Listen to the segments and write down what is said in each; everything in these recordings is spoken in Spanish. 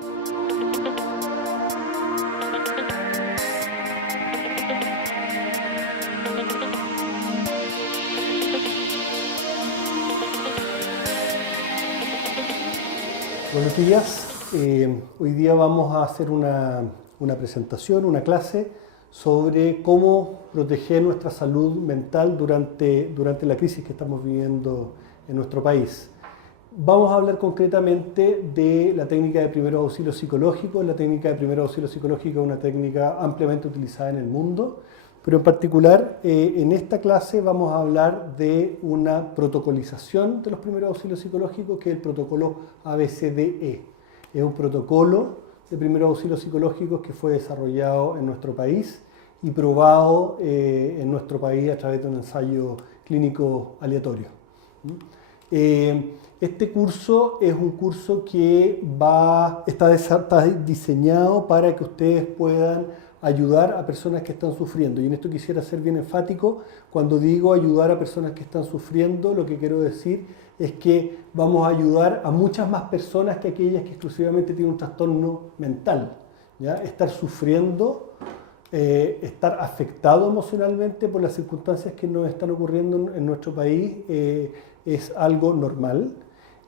Buenos días. Hoy día vamos a hacer una presentación, una clase sobre cómo proteger nuestra salud mental durante la crisis que estamos viviendo en nuestro país. Vamos a hablar concretamente de la técnica de primeros auxilios psicológicos. La técnica de primeros auxilios psicológicos es una técnica ampliamente utilizada en el mundo, pero en particular en esta clase vamos a hablar de una protocolización de los primeros auxilios psicológicos, que es el protocolo ABCDE. Es un protocolo de primeros auxilios psicológicos que fue desarrollado en nuestro país y probado en nuestro país a través de un ensayo clínico aleatorio. Este curso es un curso que está diseñado para que ustedes puedan ayudar a personas que están sufriendo. Y en esto quisiera ser bien enfático. Cuando digo ayudar a personas que están sufriendo, lo que quiero decir es que vamos a ayudar a muchas más personas que aquellas que exclusivamente tienen un trastorno mental. ¿Ya? Estar sufriendo, estar afectado emocionalmente por las circunstancias que nos están ocurriendo en nuestro país es algo normal.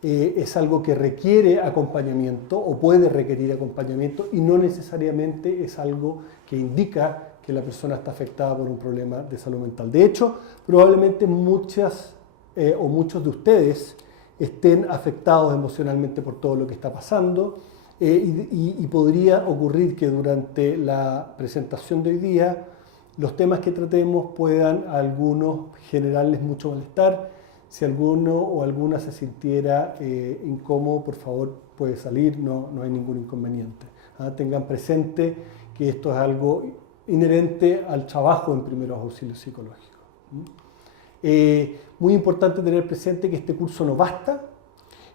Es algo que requiere acompañamiento o puede requerir acompañamiento y no necesariamente es algo que indica que la persona está afectada por un problema de salud mental. De hecho, probablemente muchas o muchos de ustedes estén afectados emocionalmente por todo lo que está pasando y podría ocurrir que durante la presentación de hoy día los temas que tratemos puedan a algunos generarles mucho malestar. Si alguno o alguna se sintiera incómodo, por favor puede salir, no hay ningún inconveniente. Tengan presente que esto es algo inherente al trabajo en primeros auxilios psicológicos. Muy importante tener presente que este curso no basta.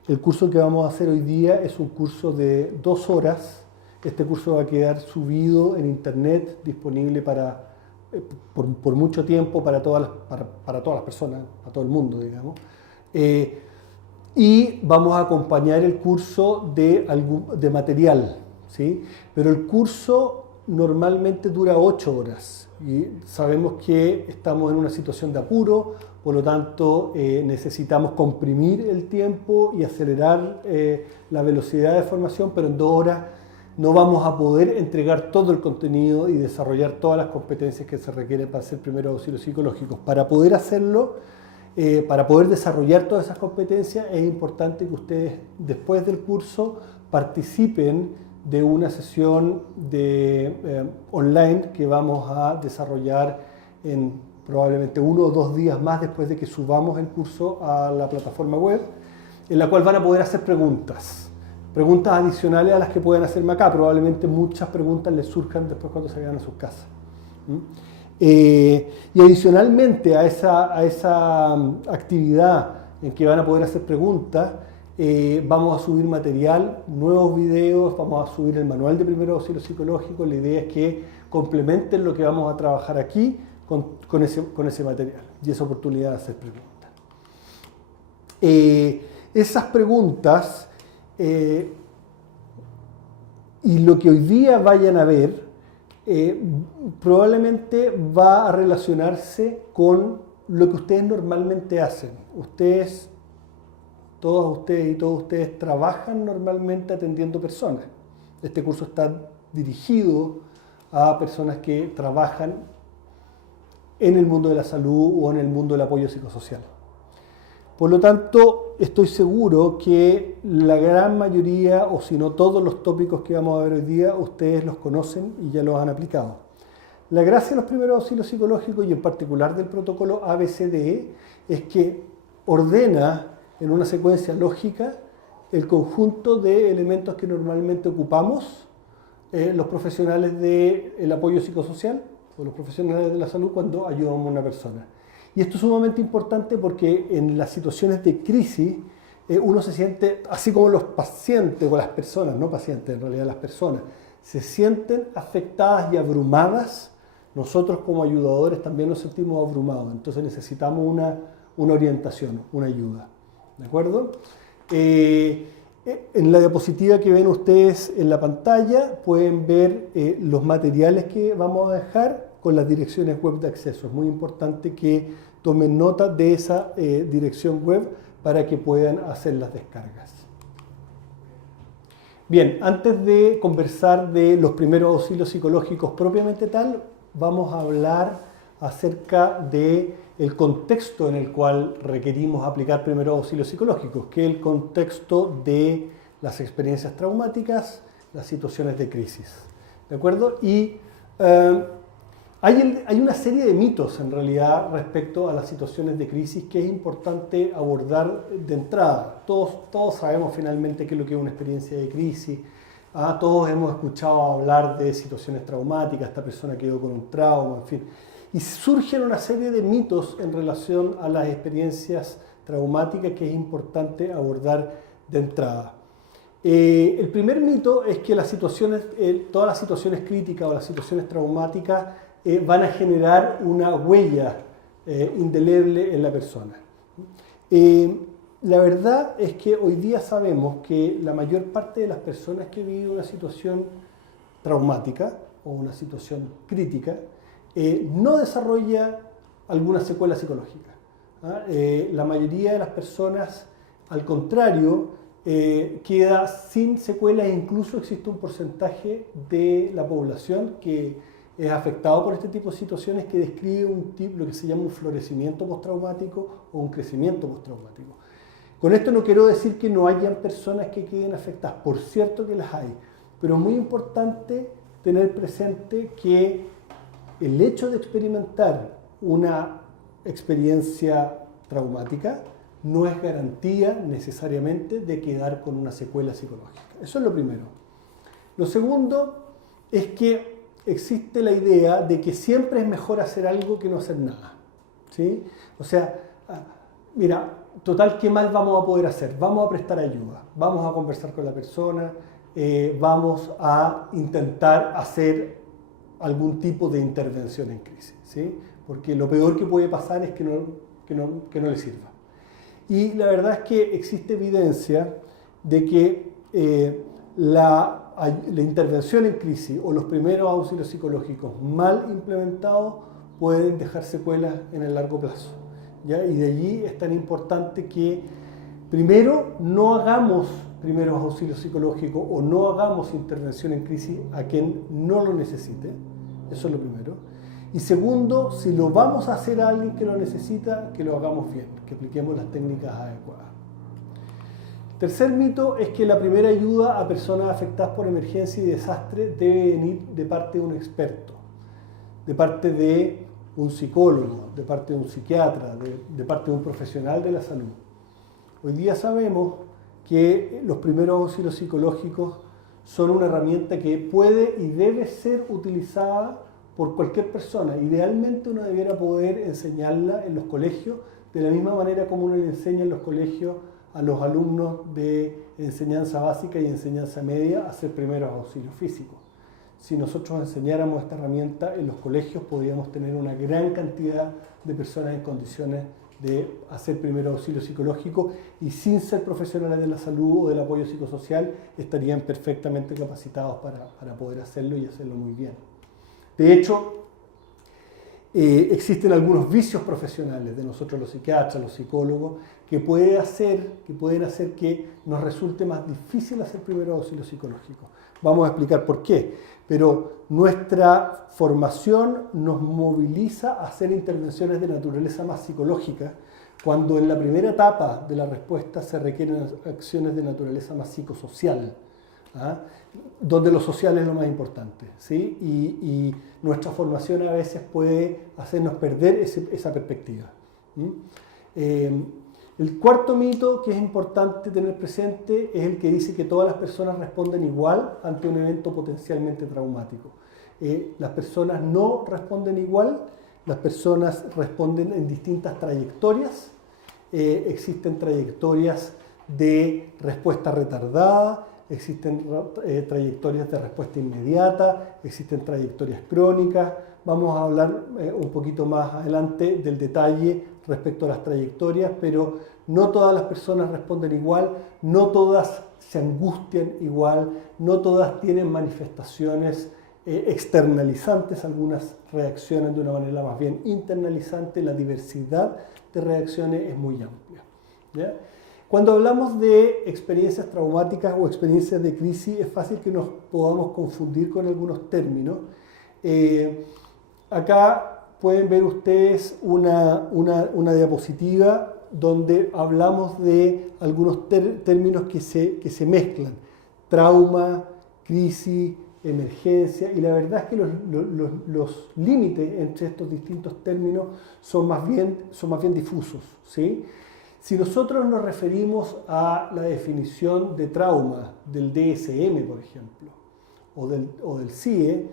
El curso que vamos a hacer hoy día es un curso de 2 horas. Este curso va a quedar subido en internet, disponible por mucho tiempo para todas las personas, para todo el mundo, digamos. Y vamos a acompañar el curso de material, ¿sí? Pero el curso normalmente dura 8 horas y sabemos que estamos en una situación de apuro, por lo tanto necesitamos comprimir el tiempo y acelerar la velocidad de formación, pero en 2 horas no vamos a poder entregar todo el contenido y desarrollar todas las competencias que se requieren para hacer primeros auxilios psicológicos. Para poder hacerlo, para poder desarrollar todas esas competencias, es importante que ustedes, después del curso, participen de una sesión online que vamos a desarrollar en probablemente 1 o 2 días más después de que subamos el curso a la plataforma web, en la cual van a poder hacer preguntas adicionales a las que pueden hacerme acá. Probablemente muchas preguntas les surjan después cuando se vayan a sus casas. Y adicionalmente a esa actividad en que van a poder hacer preguntas, vamos a subir material, nuevos videos, vamos a subir el manual de primeros auxilios psicológicos. La idea es que complementen lo que vamos a trabajar aquí con ese material y esa oportunidad de hacer preguntas. Esas preguntas y lo que hoy día vayan a ver probablemente va a relacionarse con lo que ustedes normalmente hacen. Todos ustedes trabajan normalmente atendiendo personas. Este curso está dirigido a personas que trabajan en el mundo de la salud o en el mundo del apoyo psicosocial. Por lo tanto, estoy seguro que la gran mayoría, o si no todos los tópicos que vamos a ver hoy día, ustedes los conocen y ya los han aplicado. La gracia de los primeros auxilios psicológicos y en particular del protocolo ABCDE es que ordena en una secuencia lógica el conjunto de elementos que normalmente ocupamos los profesionales del apoyo psicosocial o los profesionales de la salud cuando ayudamos a una persona. Y esto es sumamente importante porque en las situaciones de crisis uno se siente, así como los pacientes o las personas, no pacientes, en realidad las personas, se sienten afectadas y abrumadas. Nosotros como ayudadores también nos sentimos abrumados, entonces necesitamos una orientación, una ayuda. ¿De acuerdo? En la diapositiva que ven ustedes en la pantalla pueden ver los materiales que vamos a dejar con las direcciones web de acceso. Es muy importante que tomen nota de esa dirección web para que puedan hacer las descargas. Bien, antes de conversar de los primeros auxilios psicológicos propiamente tal, vamos a hablar acerca del contexto en el cual requerimos aplicar primeros auxilios psicológicos, que es el contexto de las experiencias traumáticas, las situaciones de crisis. ¿De acuerdo? Y hay una serie de mitos en realidad respecto a las situaciones de crisis que es importante abordar de entrada. Todos sabemos finalmente qué es lo que es una experiencia de crisis. Todos hemos escuchado hablar de situaciones traumáticas, esta persona quedó con un trauma, en fin. Y surgen una serie de mitos en relación a las experiencias traumáticas que es importante abordar de entrada. El primer mito es que todas las situaciones críticas o las situaciones traumáticas van a generar una huella indeleble en la persona. La verdad es que hoy día sabemos que la mayor parte de las personas que viven una situación traumática o una situación crítica no desarrolla alguna secuela psicológica. La mayoría de las personas, al contrario, queda sin secuelas e incluso existe un porcentaje de la población que es afectado por este tipo de situaciones que describe lo que se llama un florecimiento postraumático o un crecimiento postraumático. Con esto no quiero decir que no hayan personas que queden afectadas, por cierto que las hay, pero es muy importante tener presente que el hecho de experimentar una experiencia traumática no es garantía necesariamente de quedar con una secuela psicológica. Eso es lo primero. Lo segundo es que existe la idea de que siempre es mejor hacer algo que no hacer nada. ¿Sí? O sea, mira, total, ¿qué mal vamos a poder hacer? Vamos a prestar ayuda, vamos a conversar con la persona, vamos a intentar hacer algún tipo de intervención en crisis, ¿sí? Porque lo peor que puede pasar es que no le sirva. Y la verdad es que existe evidencia de que la intervención en crisis o los primeros auxilios psicológicos mal implementados pueden dejar secuelas en el largo plazo, ¿ya? Y de allí es tan importante que primero no hagamos primeros auxilios psicológicos o no hagamos intervención en crisis a quien no lo necesite. Eso es lo primero. Y segundo, si lo vamos a hacer a alguien que lo necesita, que lo hagamos bien, que apliquemos las técnicas adecuadas. Tercer mito es que la primera ayuda a personas afectadas por emergencia y desastre debe venir de parte de un experto, de parte de un psicólogo, de parte de un psiquiatra, de parte de un profesional de la salud. Hoy día sabemos que los primeros auxilios psicológicos son una herramienta que puede y debe ser utilizada por cualquier persona. Idealmente uno debiera poder enseñarla en los colegios de la misma manera como uno le enseña en los colegios a los alumnos de enseñanza básica y enseñanza media a hacer primeros auxilios físicos. Si nosotros enseñáramos esta herramienta en los colegios, podríamos tener una gran cantidad de personas en condiciones de hacer primer auxilio psicológico y sin ser profesionales de la salud o del apoyo psicosocial estarían perfectamente capacitados para poder hacerlo y hacerlo muy bien. De hecho, existen algunos vicios profesionales de nosotros los psiquiatras, los psicólogos, que pueden hacer que nos resulte más difícil hacer primer auxilio psicológico. Vamos a explicar por qué, pero nuestra formación nos moviliza a hacer intervenciones de naturaleza más psicológica, cuando en la primera etapa de la respuesta se requieren acciones de naturaleza más psicosocial, donde lo social es lo más importante, ¿sí? Y nuestra formación a veces puede hacernos perder esa perspectiva. El cuarto mito que es importante tener presente es el que dice que todas las personas responden igual ante un evento potencialmente traumático. Las personas no responden igual, las personas responden en distintas trayectorias. Existen trayectorias de respuesta retardada, existen trayectorias de respuesta inmediata, existen trayectorias crónicas. Vamos a hablar un poquito más adelante del detalle respecto a las trayectorias, pero no todas las personas responden igual, no todas se angustian igual, no todas tienen manifestaciones externalizantes, algunas reaccionan de una manera más bien internalizante, la diversidad de reacciones es muy amplia, ¿ya? Cuando hablamos de experiencias traumáticas o experiencias de crisis, es fácil que nos podamos confundir con algunos términos. Acá pueden ver ustedes una diapositiva donde hablamos de algunos términos que se mezclan: trauma, crisis, emergencia, y la verdad es que los límites entre estos distintos términos son más bien difusos, ¿sí? Si nosotros nos referimos a la definición de trauma del DSM, por ejemplo, o del CIE,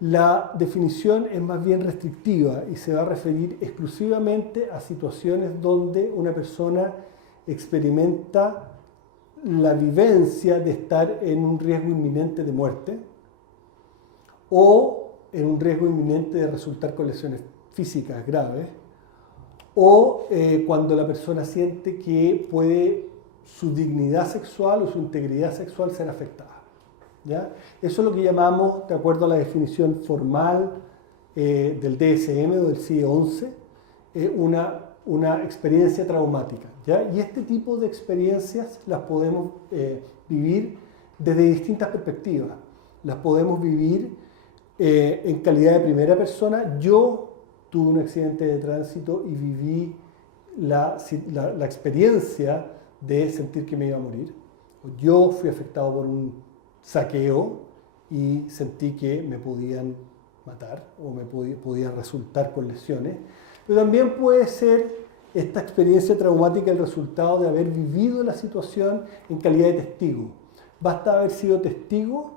la definición es más bien restrictiva y se va a referir exclusivamente a situaciones donde una persona experimenta la vivencia de estar en un riesgo inminente de muerte o en un riesgo inminente de resultar con lesiones físicas graves, o cuando la persona siente que puede su dignidad sexual o su integridad sexual ser afectada, ¿ya? Eso es lo que llamamos, de acuerdo a la definición formal del DSM o del CIE-11, una experiencia traumática, ¿ya? Y este tipo de experiencias las podemos vivir desde distintas perspectivas. Las podemos vivir en calidad de primera persona. Yo tuve un accidente de tránsito y viví la experiencia de sentir que me iba a morir. Yo fui afectado por un saqueo y sentí que me podían matar o me podía resultar con lesiones. Pero también puede ser esta experiencia traumática el resultado de haber vivido la situación en calidad de testigo. Basta haber sido testigo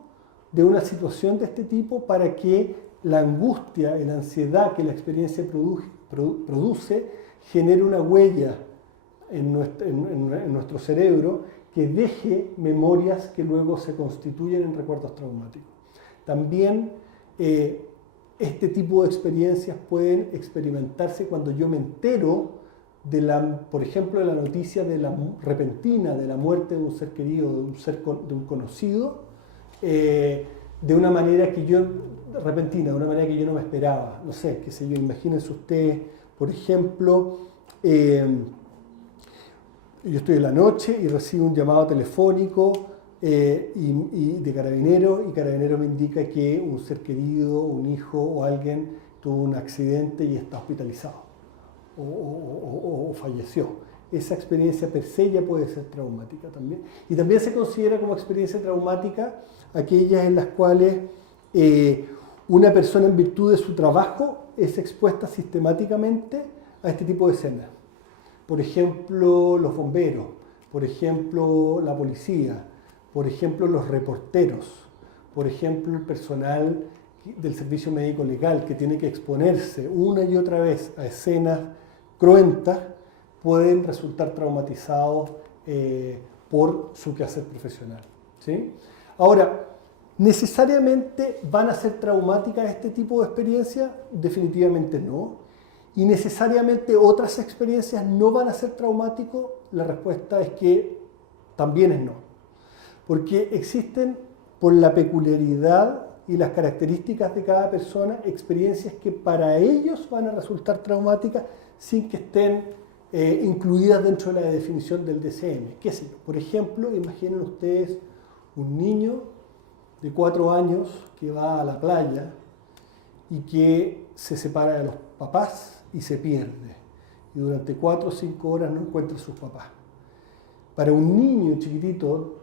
de una situación de este tipo para que la angustia y la ansiedad que la experiencia produce genere una huella en nuestro cerebro que deje memorias que luego se constituyen en recuerdos traumáticos. También este tipo de experiencias pueden experimentarse cuando yo me entero por ejemplo, de la noticia repentina de la muerte de un ser querido, de un conocido, de una manera repentina, de una manera que yo no me esperaba. No sé, qué sé yo, imagínense ustedes, por ejemplo, yo estoy en la noche y recibo un llamado telefónico y de Carabineros, y Carabineros me indica que un ser querido, un hijo o alguien tuvo un accidente y está hospitalizado o falleció. Esa experiencia per se ya puede ser traumática también. Y también se considera como experiencia traumática aquellas en las cuales una persona, en virtud de su trabajo, es expuesta sistemáticamente a este tipo de escenas. Por ejemplo, los bomberos, por ejemplo, la policía, por ejemplo, los reporteros, por ejemplo, el personal del servicio médico legal que tiene que exponerse una y otra vez a escenas cruentas, pueden resultar traumatizados por su quehacer profesional, ¿sí? Ahora, ¿necesariamente van a ser traumáticas este tipo de experiencias? Definitivamente no. ¿Y necesariamente otras experiencias no van a ser traumáticas? La respuesta es que también es no. Porque existen, por la peculiaridad y las características de cada persona, experiencias que para ellos van a resultar traumáticas sin que estén incluidas dentro de la definición del DSM. ¿Qué sé yo? Por ejemplo, imaginen ustedes un niño de 4 años que va a la playa y que se separa de los papás y se pierde. Y durante 4 o 5 horas no encuentra a sus papás. Para un niño chiquitito,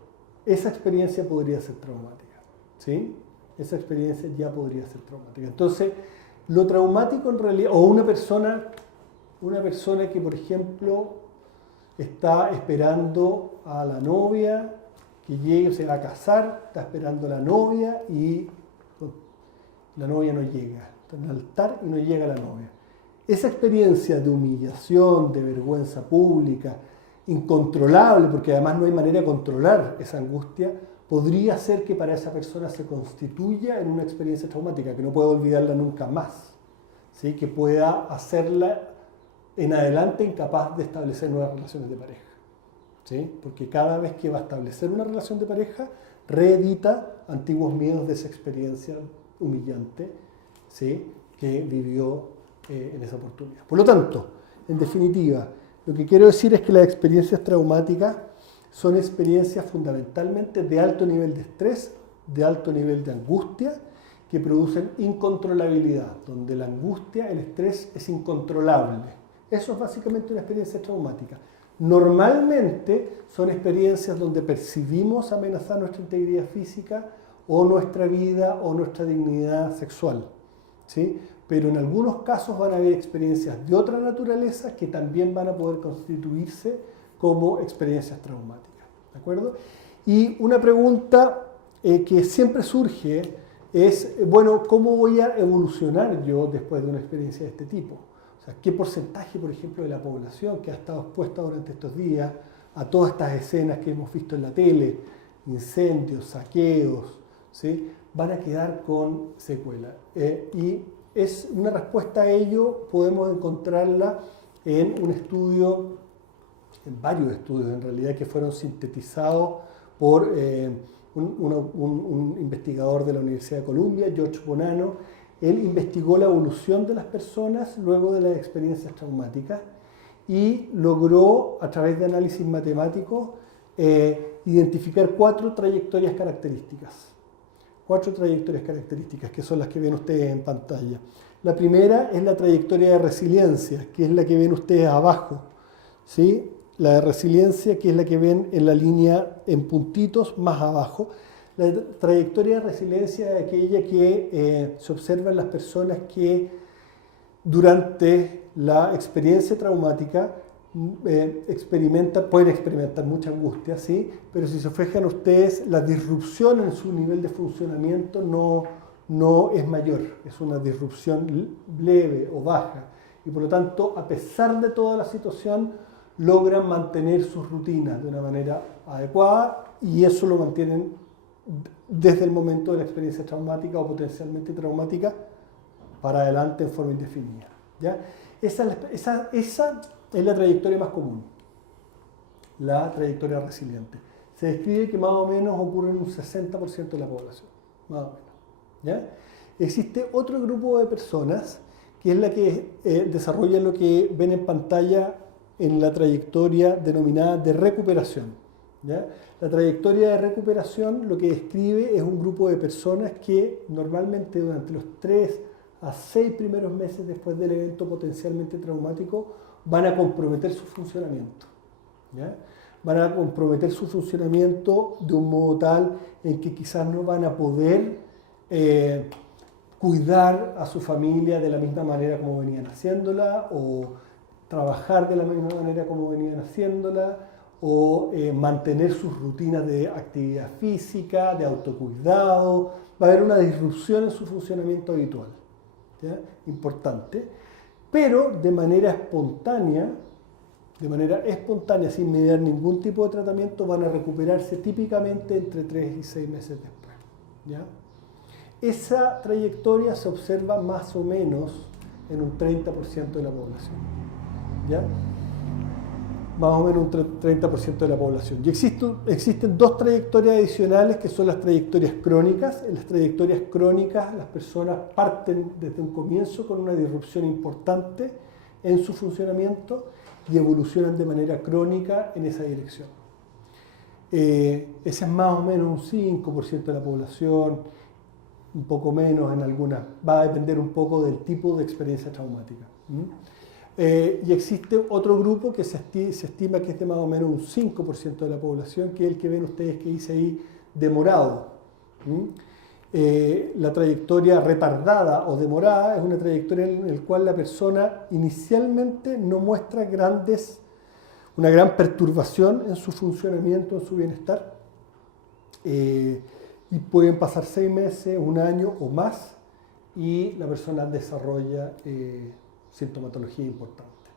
esa experiencia podría ser traumática, ¿sí? Esa experiencia ya podría ser traumática. Entonces, lo traumático en realidad, o una persona que, por ejemplo, está esperando a la novia que llegue, se va a casar, está esperando a la novia y la novia no llega. Está en el altar y no llega la novia. Esa experiencia de humillación, de vergüenza pública, incontrolable, porque además no hay manera de controlar esa angustia, podría ser que para esa persona se constituya en una experiencia traumática, que no pueda olvidarla nunca más, ¿sí? Que pueda hacerla en adelante incapaz de establecer nuevas relaciones de pareja, ¿sí? Porque cada vez que va a establecer una relación de pareja, reedita antiguos miedos de esa experiencia humillante, ¿sí? Que vivió en esa oportunidad. Por lo tanto, en definitiva, lo que quiero decir es que las experiencias traumáticas son experiencias fundamentalmente de alto nivel de estrés, de alto nivel de angustia, que producen incontrolabilidad, donde la angustia, el estrés es incontrolable. Eso es básicamente una experiencia traumática. Normalmente son experiencias donde percibimos amenazar nuestra integridad física o nuestra vida o nuestra dignidad sexual, ¿sí? Pero en algunos casos van a haber experiencias de otra naturaleza que también van a poder constituirse como experiencias traumáticas, ¿de acuerdo? Y una pregunta que siempre surge es, bueno, ¿cómo voy a evolucionar yo después de una experiencia de este tipo? O sea, ¿qué porcentaje, por ejemplo, de la población que ha estado expuesta durante estos días a todas estas escenas que hemos visto en la tele, incendios, saqueos, ¿sí? Van a quedar con secuela? Y es una respuesta a ello, podemos encontrarla en un estudio, en varios estudios en realidad, que fueron sintetizados por un investigador de la Universidad de Columbia, George Bonanno. Él investigó la evolución de las personas luego de las experiencias traumáticas y logró, a través de análisis matemáticos, identificar 4 trayectorias características. 4 trayectorias características, que son las que ven ustedes en pantalla. La primera es la trayectoria de resiliencia, que es la que ven ustedes abajo, ¿sí? La de resiliencia, que es la que ven en la línea en puntitos más abajo. La trayectoria de resiliencia es aquella que se observa en las personas que durante la experiencia traumática pueden experimentar mucha angustia, ¿sí? Pero si se fijan ustedes, la disrupción en su nivel de funcionamiento no es mayor, es una disrupción leve o baja. Y por lo tanto, a pesar de toda la situación, logran mantener sus rutinas de una manera adecuada y eso lo mantienen desde el momento de la experiencia traumática o potencialmente traumática para adelante en forma indefinida, ¿ya? Esa es la trayectoria más común, la trayectoria resiliente. Se describe que más o menos ocurre en un 60% de la población, más o menos, ¿ya? Existe otro grupo de personas que es la que desarrolla lo que ven en pantalla en la trayectoria denominada de recuperación, ¿ya? La trayectoria de recuperación lo que describe es un grupo de personas que normalmente durante los 3 a 6 primeros meses después del evento potencialmente traumático van a comprometer su funcionamiento, ¿ya? Van a comprometer su funcionamiento de un modo tal en que quizás no van a poder cuidar a su familia de la misma manera como venían haciéndola, o trabajar de la misma manera como venían haciéndola, o mantener sus rutinas de actividad física, de autocuidado. Va a haber una disrupción en su funcionamiento habitual, ¿ya? Importante, pero de manera espontánea, sin mediar ningún tipo de tratamiento, van a recuperarse típicamente entre 3 y 6 meses después, ¿ya? Esa trayectoria se observa más o menos en un 30% de la población, ¿ya? Más o menos un 30% de la población. Y existen 2 trayectorias adicionales que son las trayectorias crónicas. En las trayectorias crónicas las personas parten desde un comienzo con una disrupción importante en su funcionamiento y evolucionan de manera crónica en esa dirección. Ese es más o menos un 5% de la población, un poco menos en algunas. Va a depender un poco del tipo de experiencia traumática. Y existe otro grupo que se estima que es de más o menos un 5% de la población, que es el que ven ustedes que dice ahí demorado. La trayectoria retardada o demorada es una trayectoria en la cual la persona inicialmente no muestra una gran perturbación en su funcionamiento, en su bienestar, y pueden pasar 6 meses, 1 año o más, y la persona desarrolla sintomatología importante,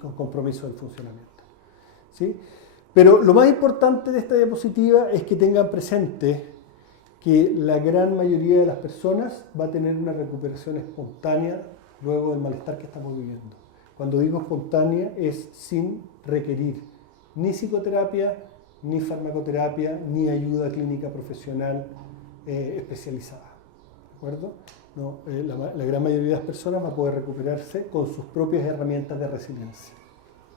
con compromiso del funcionamiento, ¿sí? Pero lo más importante de esta diapositiva es que tengan presente que la gran mayoría de las personas va a tener una recuperación espontánea luego del malestar que estamos viviendo. Cuando digo espontánea es sin requerir ni psicoterapia, ni farmacoterapia, ni ayuda clínica profesional especializada. ¿De acuerdo? No, la gran mayoría de las personas va a poder recuperarse con sus propias herramientas de resiliencia.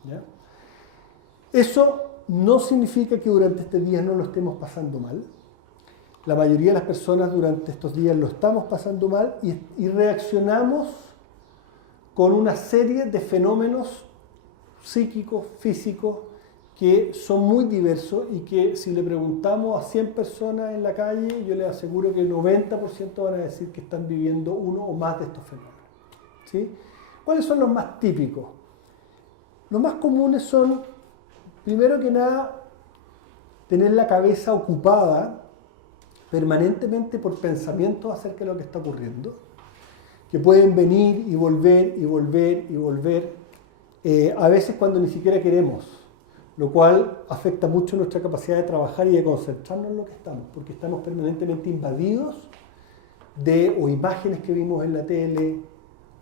¿Ya? Eso no significa que durante este día no lo estemos pasando mal. La mayoría de las personas durante estos días lo estamos pasando mal y reaccionamos con una serie de fenómenos psíquicos, físicos, que son muy diversos y que si le preguntamos a 100 personas en la calle, yo les aseguro que el 90% van a decir que están viviendo uno o más de estos fenómenos. ¿Sí? ¿Cuáles son los más típicos? Los más comunes son, primero que nada, tener la cabeza ocupada permanentemente por pensamientos acerca de lo que está ocurriendo, que pueden venir y volver y volver y volver, a veces cuando ni siquiera queremos, lo cual afecta mucho nuestra capacidad de trabajar y de concentrarnos en lo que estamos, porque estamos permanentemente invadidos de o imágenes que vimos en la tele,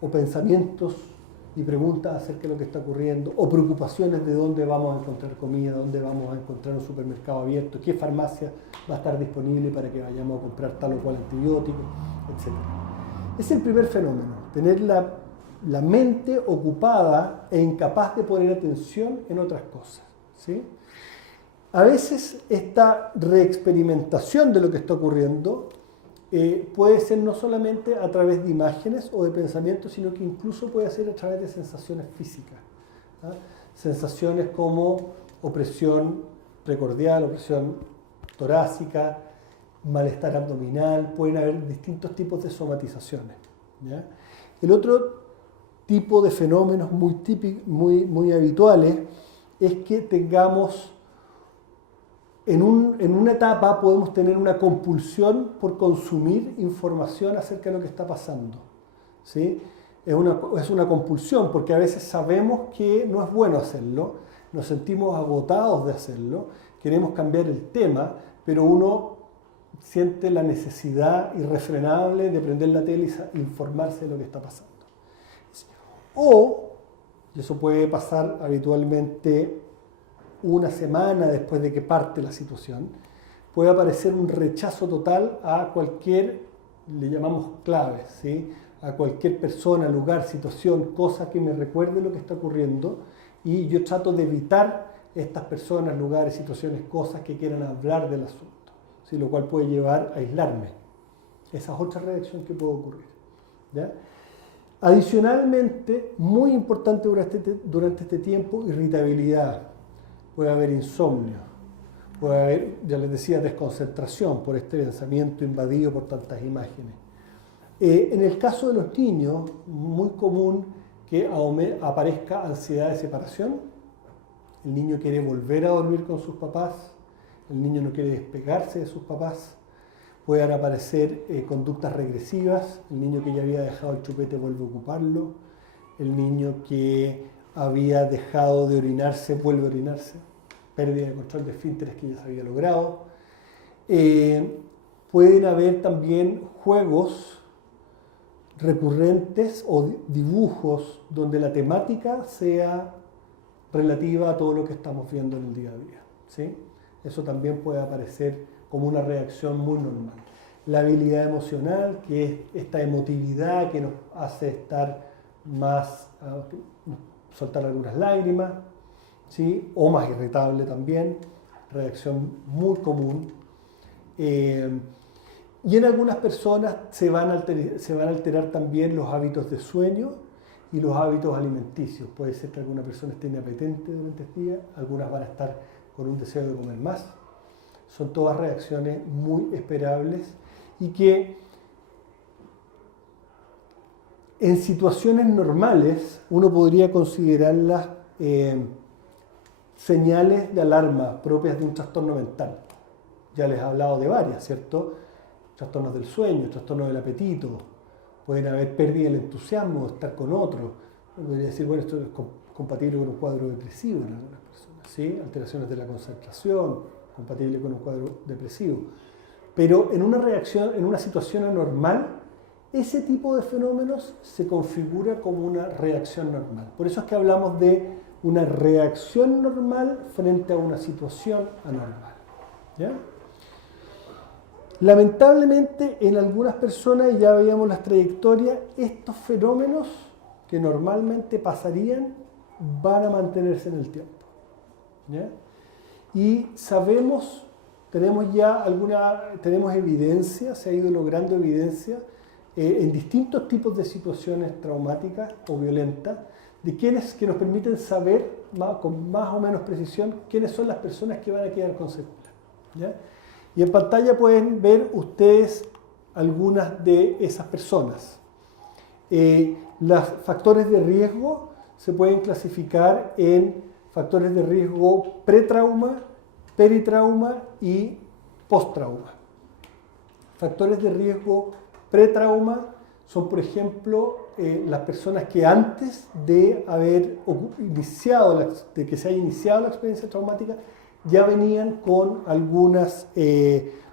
o pensamientos y preguntas acerca de lo que está ocurriendo, o preocupaciones de dónde vamos a encontrar comida, dónde vamos a encontrar un supermercado abierto, qué farmacia va a estar disponible para que vayamos a comprar tal o cual antibiótico, etc. Es el primer fenómeno, tener la mente ocupada e incapaz de poner atención en otras cosas. ¿Sí? A veces esta reexperimentación de lo que está ocurriendo puede ser no solamente a través de imágenes o de pensamientos, sino que incluso puede ser a través de sensaciones físicas. ¿Ah? Sensaciones como opresión precordial, opresión torácica, malestar abdominal, pueden haber distintos tipos de somatizaciones. ¿Ya? El otro tipo de fenómenos muy habituales es que tengamos, en una etapa podemos tener una compulsión por consumir información acerca de lo que está pasando. ¿Sí? Es una compulsión porque a veces sabemos que no es bueno hacerlo, nos sentimos agotados de hacerlo, queremos cambiar el tema, pero uno siente la necesidad irrefrenable de prender la tele y informarse de lo que está pasando. O, y eso puede pasar habitualmente una semana después de que parte la situación, puede aparecer un rechazo total a cualquier, le llamamos claves, ¿sí? A cualquier persona, lugar, situación, cosa que me recuerde lo que está ocurriendo, y yo trato de evitar estas personas, lugares, situaciones, cosas que quieran hablar del asunto, ¿sí? Lo cual puede llevar a aislarme. Esa es otra reacción que puede ocurrir. ¿Ya? Adicionalmente, muy importante durante este tiempo, irritabilidad. Puede haber insomnio, puede haber, ya les decía, desconcentración por este pensamiento invadido por tantas imágenes. En el caso de los niños, muy común que aparezca ansiedad de separación. El niño quiere volver a dormir con sus papás, el niño no quiere despegarse de sus papás. Pueden aparecer conductas regresivas, el niño que ya había dejado el chupete vuelve a ocuparlo, el niño que había dejado de orinarse vuelve a orinarse, pérdida de control de esfínteres que ya se había logrado. Pueden haber también juegos recurrentes o dibujos donde la temática sea relativa a todo lo que estamos viendo en el día a día. ¿Sí? Eso también puede aparecer como una reacción muy normal. La habilidad emocional, que es esta emotividad que nos hace estar más, soltar algunas lágrimas, ¿sí? O más irritable también, reacción muy común. Y en algunas personas se van a alterar también los hábitos de sueño y los hábitos alimenticios. Puede ser que alguna persona esté inapetente durante el día, algunas van a estar con un deseo de comer más. Son todas reacciones muy esperables y que en situaciones normales uno podría considerarlas señales de alarma propias de un trastorno mental. Ya les he hablado de varias, ¿cierto? Trastornos del sueño, trastornos del apetito, pueden haber pérdida del entusiasmo, estar con otro. Uno podría decir, bueno, esto es compatible con un cuadro depresivo en algunas personas. ¿sí? Alteraciones de la concentración, compatible con un cuadro depresivo. Pero en una situación anormal, ese tipo de fenómenos se configura como una reacción normal. Por eso es que hablamos de una reacción normal frente a una situación anormal. ¿Ya? Lamentablemente, en algunas personas, y ya veíamos las trayectorias, estos fenómenos que normalmente pasarían van a mantenerse en el tiempo. ¿Ya? Y sabemos, tenemos evidencia, se ha ido logrando evidencia en distintos tipos de situaciones traumáticas o violentas, de quienes que nos permiten saber con más o menos precisión quiénes son las personas que van a quedar con secuelas. ¿Ya? Y en pantalla pueden ver ustedes algunas de esas personas. Los factores de riesgo se pueden clasificar en factores de riesgo pretrauma, peritrauma y posttrauma. Factores de riesgo pretrauma son, por ejemplo, las personas que antes de que se haya iniciado la experiencia traumática, ya venían con algunos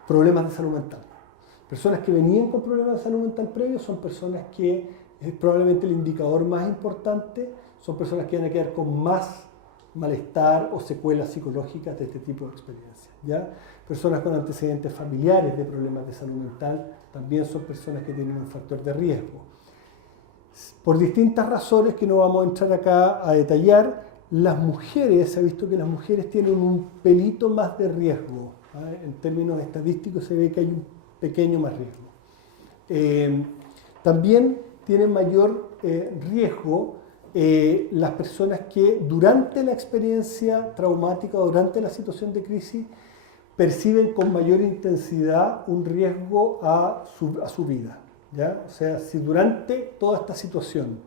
problemas de salud mental. Personas que venían con problemas de salud mental previos son personas que probablemente el indicador más importante son personas que van a quedar con más malestar o secuelas psicológicas de este tipo de experiencias. ¿Ya? Personas con antecedentes familiares de problemas de salud mental también son personas que tienen un factor de riesgo. Por distintas razones que no vamos a entrar acá a detallar, las mujeres, se ha visto que las mujeres tienen un pelito más de riesgo. ¿Vale? En términos estadísticos se ve que hay un pequeño más riesgo. También tienen mayor riesgo las personas que durante la experiencia traumática o durante la situación de crisis perciben con mayor intensidad un riesgo a su vida. ¿Ya? O sea, si durante toda esta situación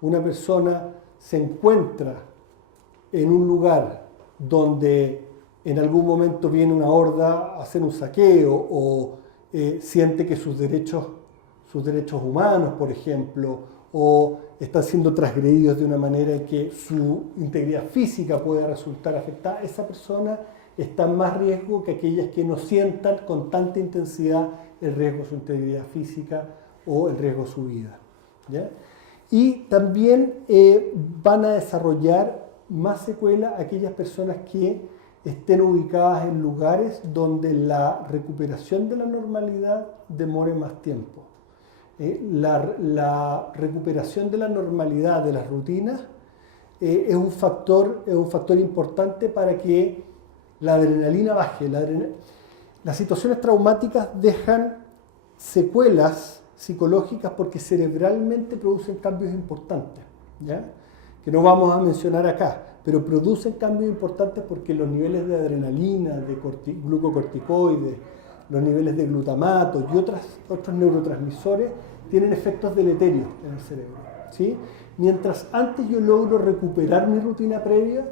una persona se encuentra en un lugar donde en algún momento viene una horda a hacer un saqueo o siente que sus derechos humanos, por ejemplo, o están siendo transgredidos de una manera en que su integridad física puede resultar afectada, esa persona está en más riesgo que aquellas que no sientan con tanta intensidad el riesgo de su integridad física o el riesgo de su vida. ¿Ya? Y también van a desarrollar más secuelas aquellas personas que estén ubicadas en lugares donde la recuperación de la normalidad demore más tiempo. La recuperación de la normalidad de las rutinas es un factor importante para que la adrenalina baje. Las situaciones traumáticas dejan secuelas psicológicas porque cerebralmente producen cambios importantes, ¿ya? Que no vamos a mencionar acá, pero producen cambios importantes porque los niveles de adrenalina, de glucocorticoides, los niveles de glutamato y otros neurotransmisores tienen efectos deleterios en el cerebro, ¿sí? Mientras antes yo logro recuperar mi rutina previa,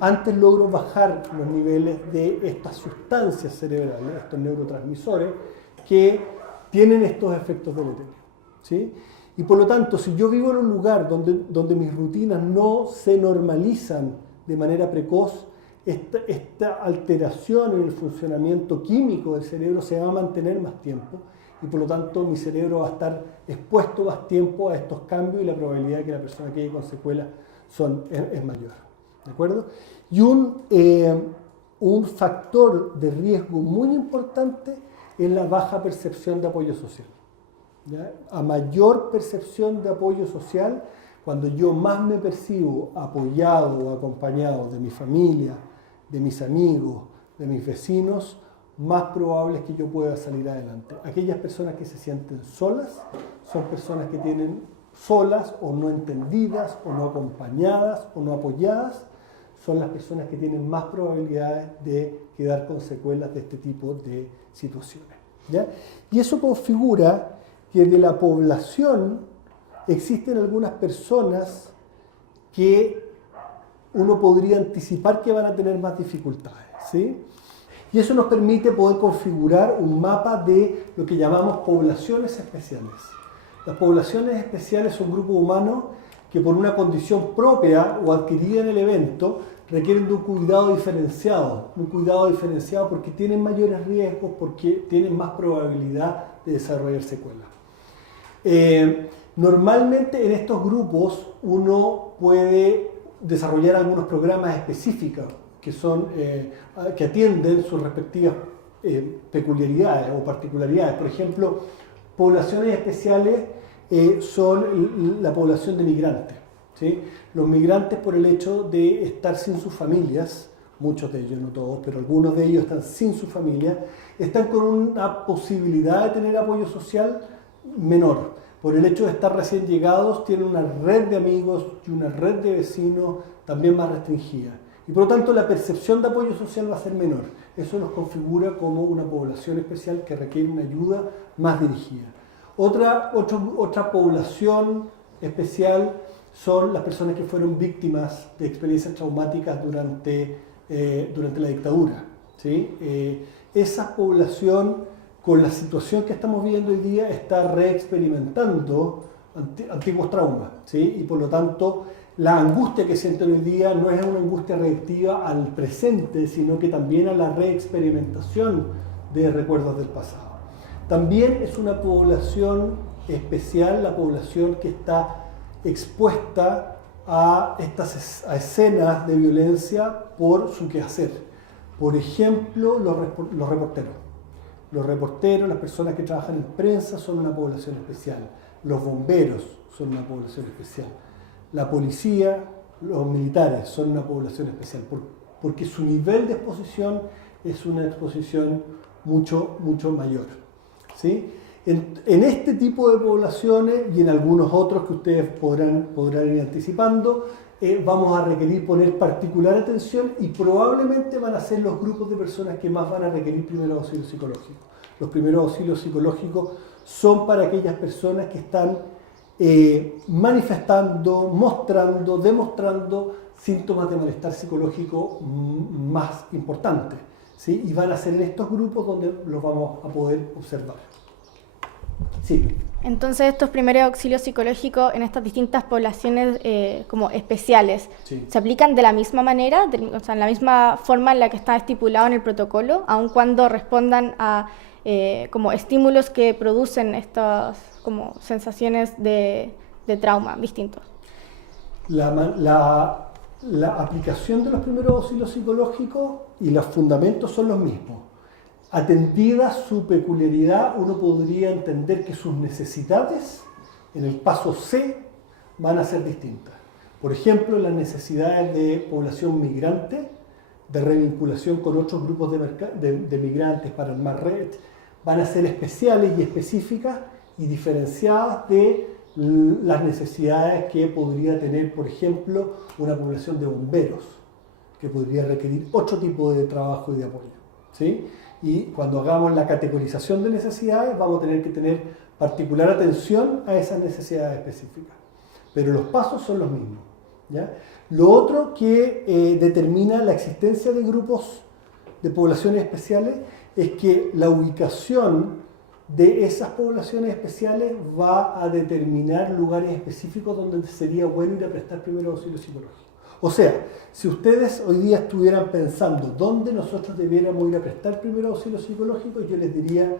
antes logro bajar los niveles de estas sustancias cerebrales, estos neurotransmisores, que tienen estos efectos deleterios, ¿sí? Y por lo tanto, si yo vivo en un lugar donde mis rutinas no se normalizan de manera precoz, esta alteración en el funcionamiento químico del cerebro se va a mantener más tiempo y por lo tanto mi cerebro va a estar expuesto más tiempo a estos cambios y la probabilidad de que la persona quede con secuelas es mayor. ¿De acuerdo? Y un factor de riesgo muy importante es la baja percepción de apoyo social. ¿Ya? A mayor percepción de apoyo social, cuando yo más me percibo apoyado o acompañado de mi familia, de mis amigos, de mis vecinos, más probable es que yo pueda salir adelante. Aquellas personas que se sienten solas son personas que tienen solas o no entendidas o no acompañadas o no apoyadas, son las personas que tienen más probabilidades de quedar con secuelas de este tipo de situaciones. ¿Ya? Y eso configura que de la población existen algunas personas que uno podría anticipar que van a tener más dificultades, ¿sí? Y eso nos permite poder configurar un mapa de lo que llamamos poblaciones especiales. Las poblaciones especiales son grupos humanos que por una condición propia o adquirida en el evento requieren de un cuidado diferenciado porque tienen mayores riesgos, porque tienen más probabilidad de desarrollar secuelas. Normalmente en estos grupos uno puede desarrollar algunos programas específicos que atienden sus respectivas peculiaridades o particularidades. Por ejemplo, poblaciones especiales son la población de migrantes, ¿sí? Los migrantes, por el hecho de estar sin sus familias, muchos de ellos, no todos, pero algunos de ellos están sin su familia, están con una posibilidad de tener apoyo social menor. Por el hecho de estar recién llegados, tienen una red de amigos y una red de vecinos también más restringida. Y por lo tanto la percepción de apoyo social va a ser menor. Eso los configura como una población especial que requiere una ayuda más dirigida. Otra población especial son las personas que fueron víctimas de experiencias traumáticas durante la dictadura, ¿sí? Esa población, con la situación que estamos viviendo hoy día, está reexperimentando antiguos traumas, ¿sí? Y por lo tanto la angustia que sienten hoy día no es una angustia reactiva al presente, sino que también a la reexperimentación de recuerdos del pasado. También es una población especial, la población que está expuesta a escenas de violencia por su quehacer. Por ejemplo, los reporteros. Los reporteros, las personas que trabajan en prensa son una población especial. Los bomberos son una población especial. La policía, los militares son una población especial, porque su nivel de exposición es una exposición mucho mayor, ¿sí? En este tipo de poblaciones y en algunos otros que ustedes podrán ir anticipando, vamos a requerir poner particular atención y probablemente van a ser los grupos de personas que más van a requerir primeros auxilios psicológicos. Los primeros auxilios psicológicos son para aquellas personas que están manifestando, mostrando, demostrando síntomas de malestar psicológico más importantes, ¿sí? Y van a ser en estos grupos donde los vamos a poder observar. Sí. Entonces estos primeros auxilios psicológicos en estas distintas poblaciones como especiales, Sí. ¿se aplican de la misma manera, o sea, en la misma forma en la que está estipulado en el protocolo, aun cuando respondan a como estímulos que producen estas como sensaciones de trauma distintos? La aplicación de los primeros auxilios psicológicos y los fundamentos son los mismos. Atendida su peculiaridad, uno podría entender que sus necesidades en el paso C van a ser distintas. Por ejemplo, las necesidades de población migrante, de revinculación con otros grupos de migrantes para armar red, van a ser especiales y específicas y diferenciadas de las necesidades que podría tener, por ejemplo, una población de bomberos, que podría requerir otro tipo de trabajo y de apoyo, ¿sí? Y cuando hagamos la categorización de necesidades, vamos a tener que tener particular atención a esas necesidades específicas. Pero los pasos son los mismos, ¿ya? Lo otro que determina la existencia de grupos de poblaciones especiales es que la ubicación de esas poblaciones especiales va a determinar lugares específicos donde sería bueno ir a prestar primeros auxilios psicológicos. O sea, si ustedes hoy día estuvieran pensando dónde nosotros debiéramos ir a prestar primeros auxilios psicológicos, yo les diría,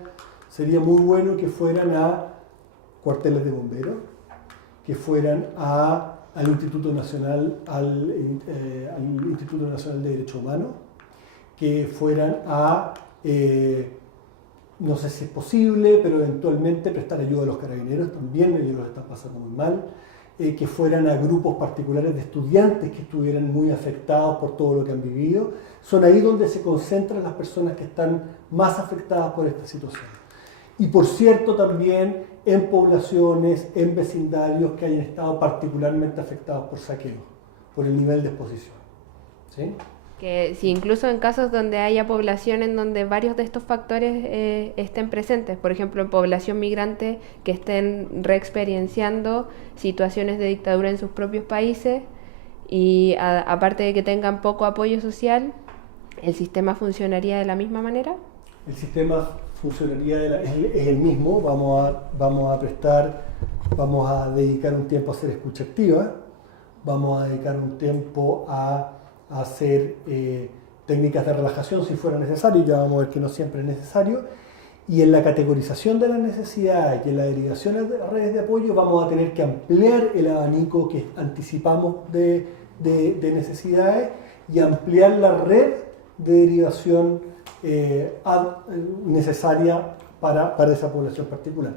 sería muy bueno que fueran a cuarteles de bomberos, que fueran al Instituto Nacional, al Instituto Nacional de Derechos Humanos, que fueran no sé si es posible, pero eventualmente prestar ayuda a los carabineros también, ellos los están pasando muy mal, que fueran a grupos particulares de estudiantes que estuvieran muy afectados por todo lo que han vivido. Son ahí donde se concentran las personas que están más afectadas por esta situación. Y por cierto también en poblaciones, en vecindarios que hayan estado particularmente afectados por saqueo, por el nivel de exposición, ¿sí? Que si incluso en casos donde haya población en donde varios de estos factores estén presentes, por ejemplo en población migrante que estén reexperienciando situaciones de dictadura en sus propios países y aparte de que tengan poco apoyo social, ¿el sistema funcionaría de la misma manera? El sistema funcionaría es el mismo, vamos a dedicar un tiempo a hacer escucha activa, vamos a dedicar un tiempo a a hacer técnicas de relajación si fuera necesario, ya vamos a ver que no siempre es necesario, y en la categorización de las necesidades y en la derivación a redes de apoyo vamos a tener que ampliar el abanico que anticipamos de necesidades y ampliar la red de derivación necesaria para esa población particular.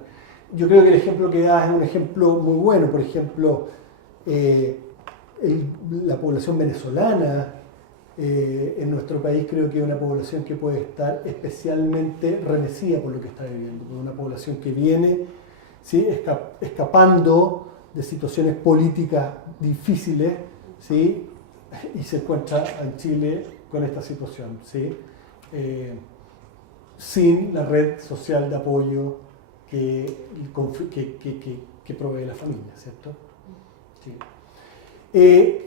Yo creo que el ejemplo que das es un ejemplo muy bueno. Por ejemplo, la población venezolana en nuestro país creo que es una población que puede estar especialmente remecida por lo que está viviendo, por una población que viene, ¿sí?, escapando de situaciones políticas difíciles, ¿sí?, y se encuentra en Chile con esta situación, ¿sí?, sin la red social de apoyo que provee la familia, ¿cierto? Sí.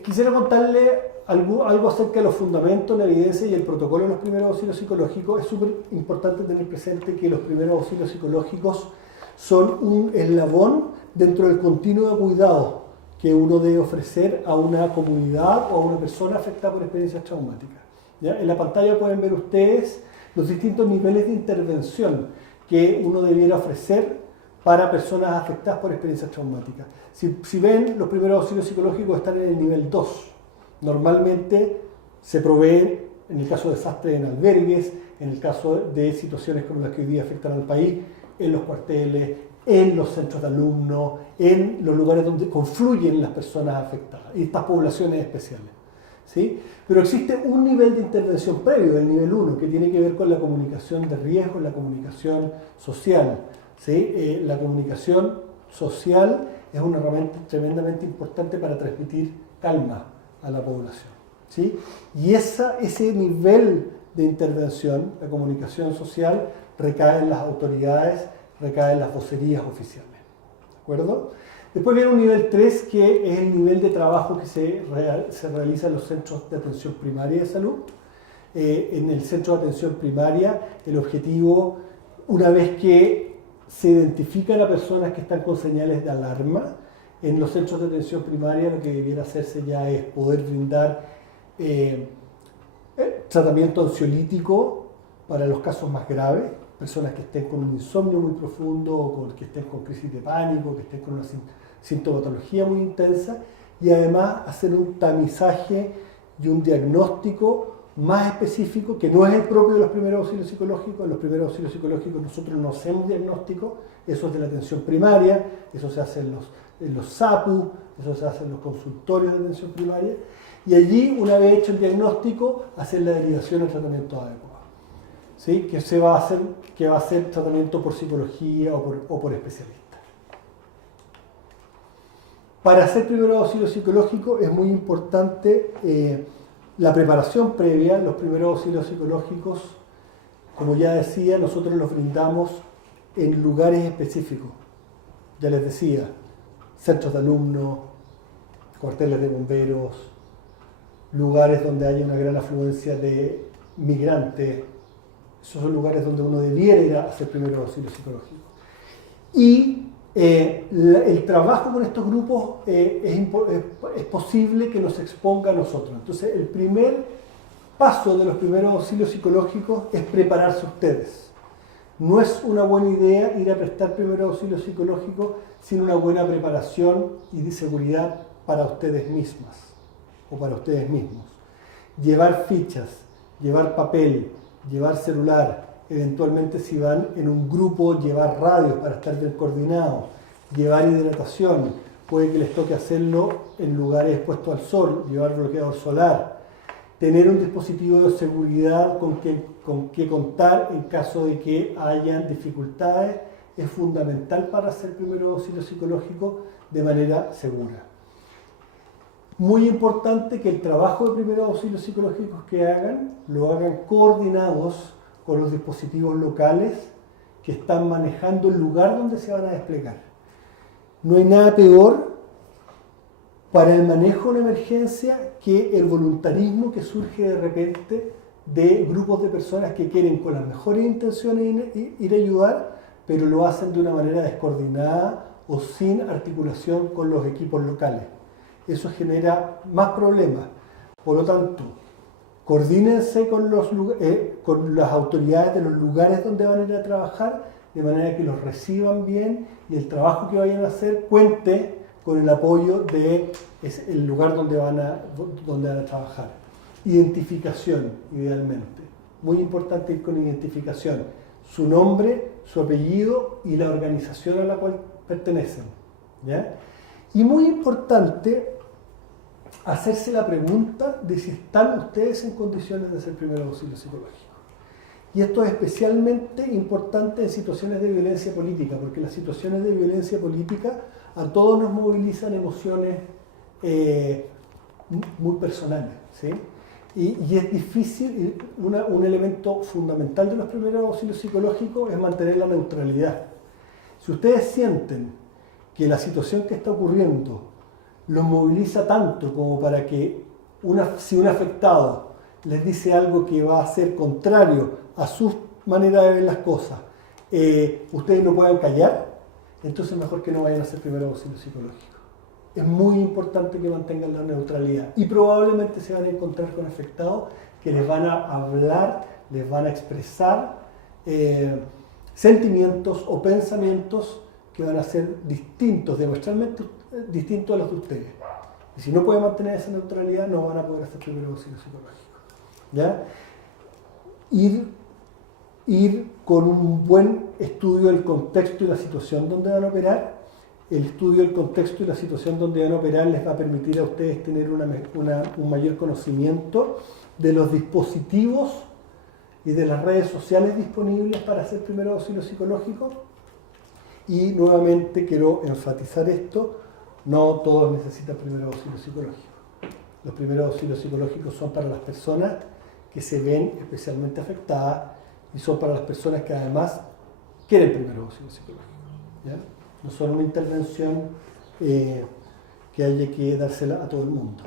Quisiera contarle algo acerca de los fundamentos, la evidencia y el protocolo de los primeros auxilios psicológicos. Es súper importante tener presente que los primeros auxilios psicológicos son un eslabón dentro del continuo de cuidado que uno debe ofrecer a una comunidad o a una persona afectada por experiencias traumáticas. ¿Ya? En la pantalla pueden ver ustedes los distintos niveles de intervención que uno debiera ofrecer para personas afectadas por experiencias traumáticas. Si ven, los primeros auxilios psicológicos están en el nivel 2. Normalmente se proveen, en el caso de desastres, en albergues, en el caso de situaciones como las que hoy día afectan al país, en los cuarteles, en los centros de alumnos, en los lugares donde confluyen las personas afectadas y estas poblaciones especiales, ¿sí? Pero existe un nivel de intervención previo, el nivel 1, que tiene que ver con la comunicación de riesgo, la comunicación social, ¿sí? La comunicación social es una herramienta tremendamente importante para transmitir calma a la población, ¿sí? Y ese nivel de intervención, la comunicación social, recae en las autoridades, recae en las vocerías oficiales, ¿de acuerdo? Después viene un nivel 3, que es el nivel de trabajo que se realiza en los centros de atención primaria de salud. En el centro de atención primaria, el objetivo, una vez que se identifican a personas que están con señales de alarma, en los centros de atención primaria lo que debiera hacerse ya es poder brindar tratamiento ansiolítico para los casos más graves, personas que estén con un insomnio muy profundo, o que estén con crisis de pánico, que estén con una sintomatología muy intensa, y además hacer un tamizaje y un diagnóstico más específico, que no es el propio de los primeros auxilios psicológicos. En los primeros auxilios psicológicos nosotros no hacemos diagnóstico, eso es de la atención primaria, eso se hace en los SAPU, eso se hace en los consultorios de atención primaria, y allí, una vez hecho el diagnóstico, hacer la derivación al tratamiento adecuado, ¿sí? Que va a ser tratamiento por psicología o por especialista. Para hacer primeros auxilios psicológicos es muy importante la preparación previa. Los primeros auxilios psicológicos, como ya decía, nosotros los brindamos en lugares específicos. Ya les decía, centros de alumnos, cuarteles de bomberos, lugares donde haya una gran afluencia de migrantes. Esos son lugares donde uno debiera ir a hacer primeros auxilios psicológicos. Y el trabajo con estos grupos es posible que nos exponga a nosotros. Entonces, el primer paso de los primeros auxilios psicológicos es prepararse ustedes. No es una buena idea ir a prestar primeros auxilios psicológicos sin una buena preparación y de seguridad para ustedes mismas o para ustedes mismos. Llevar fichas, llevar papel, llevar celular, eventualmente si van en un grupo, llevar radios para estar bien coordinados, llevar hidratación, puede que les toque hacerlo en lugares expuestos al sol, llevar bloqueador solar, tener un dispositivo de seguridad con que contar en caso de que hayan dificultades, es fundamental para hacer primeros auxilios psicológicos de manera segura. Muy importante que el trabajo de primeros auxilios psicológicos que hagan, lo hagan coordinados con los dispositivos locales que están manejando el lugar donde se van a desplegar. No hay nada peor para el manejo de una emergencia que el voluntarismo que surge de repente de grupos de personas que quieren con las mejores intenciones ir a ayudar, pero lo hacen de una manera descoordinada o sin articulación con los equipos locales. Eso genera más problemas. Por lo tanto, coordínense con las autoridades de los lugares donde van a ir a trabajar, de manera que los reciban bien y el trabajo que vayan a hacer cuente con el apoyo del lugar donde van a trabajar. Identificación, idealmente. Muy importante ir con identificación. Su nombre, su apellido y la organización a la cual pertenecen. ¿Ya? Y muy importante hacerse la pregunta de si están ustedes en condiciones de hacer primer auxilio psicológico. Y esto es especialmente importante en situaciones de violencia política, porque las situaciones de violencia política a todos nos movilizan emociones muy personales, ¿sí? Y es difícil, un elemento fundamental de los primeros auxilios psicológicos es mantener la neutralidad. Si ustedes sienten que la situación que está ocurriendo los moviliza tanto como para que si un afectado les dice algo que va a ser contrario a su manera de ver las cosas, ustedes no puedan callar, entonces mejor que no vayan a hacer primer auxilio psicológico. Es muy importante que mantengan la neutralidad y probablemente se van a encontrar con afectados que les van a hablar, les van a expresar sentimientos o pensamientos que van a ser distintos, diametralmente distintos a los de ustedes. Y si no pueden mantener esa neutralidad, no van a poder hacer primer auxilio psicológico. ¿Ya? Ir con un buen estudio del contexto y la situación donde van a operar. El estudio del contexto y la situación donde van a operar les va a permitir a ustedes tener un mayor conocimiento de los dispositivos y de las redes sociales disponibles para hacer primer auxilio psicológico. Y nuevamente quiero enfatizar esto, no todos necesitan primer auxilio psicológico. Los primeros auxilios psicológicos son para las personas que se ven especialmente afectadas y son para las personas que además quieren primer auxilio psicológico. ¿Ya? No son una intervención que haya que dársela a todo el mundo.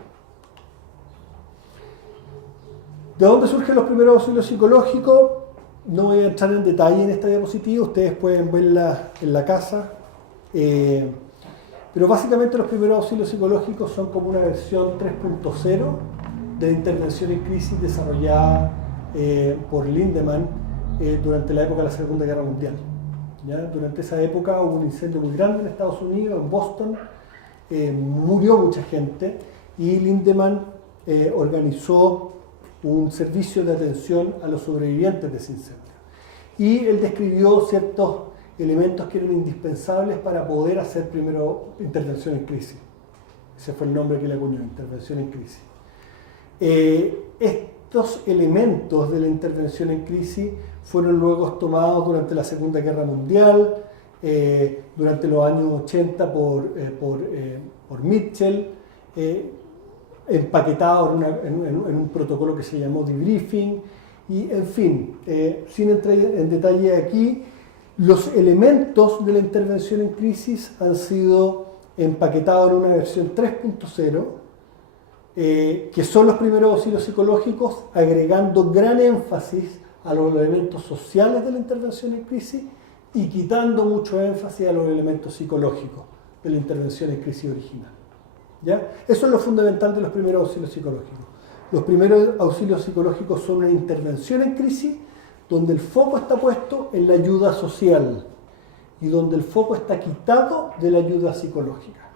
¿De dónde surgen los primeros auxilios psicológicos? No voy a entrar en detalle en esta diapositiva, ustedes pueden verla en la casa. Pero básicamente los primeros auxilios psicológicos son como una versión 3.0 de la intervención en crisis desarrollada por Lindemann durante la época de la Segunda Guerra Mundial. ¿Ya? Durante esa época hubo un incendio muy grande en Estados Unidos, en Boston, murió mucha gente y Lindemann organizó un servicio de atención a los sobrevivientes de ese incendio. Y él describió ciertos elementos que eran indispensables para poder hacer primero intervención en crisis. Ese fue el nombre que le acuñó, intervención en crisis. Estos elementos de la intervención en crisis fueron luego tomados durante la Segunda Guerra Mundial, durante los años 80 por Mitchell, empaquetados en un protocolo que se llamó debriefing, y en fin, sin entrar en detalle aquí, los elementos de la intervención en crisis han sido empaquetados en una versión 3.0, que son los primeros auxilios psicológicos, agregando gran énfasis a los elementos sociales de la intervención en crisis y quitando mucho énfasis a los elementos psicológicos de la intervención en crisis original. ¿Ya? Eso es lo fundamental de los primeros auxilios psicológicos. Los primeros auxilios psicológicos son una intervención en crisis donde el foco está puesto en la ayuda social y donde el foco está quitado de la ayuda psicológica.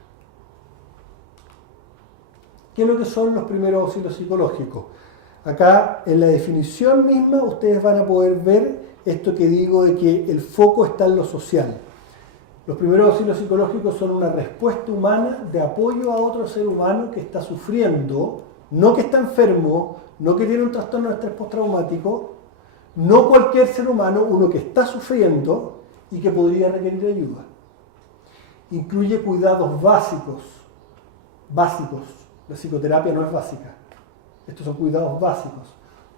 ¿Qué es lo que son los primeros auxilios psicológicos? Acá en la definición misma ustedes van a poder ver esto que digo de que el foco está en lo social. Los primeros auxilios psicológicos son una respuesta humana de apoyo a otro ser humano que está sufriendo, no que está enfermo, no que tiene un trastorno de estrés postraumático, no cualquier ser humano, uno que está sufriendo y que podría requerir ayuda. Incluye cuidados básicos. La psicoterapia no es básica. Estos son cuidados básicos.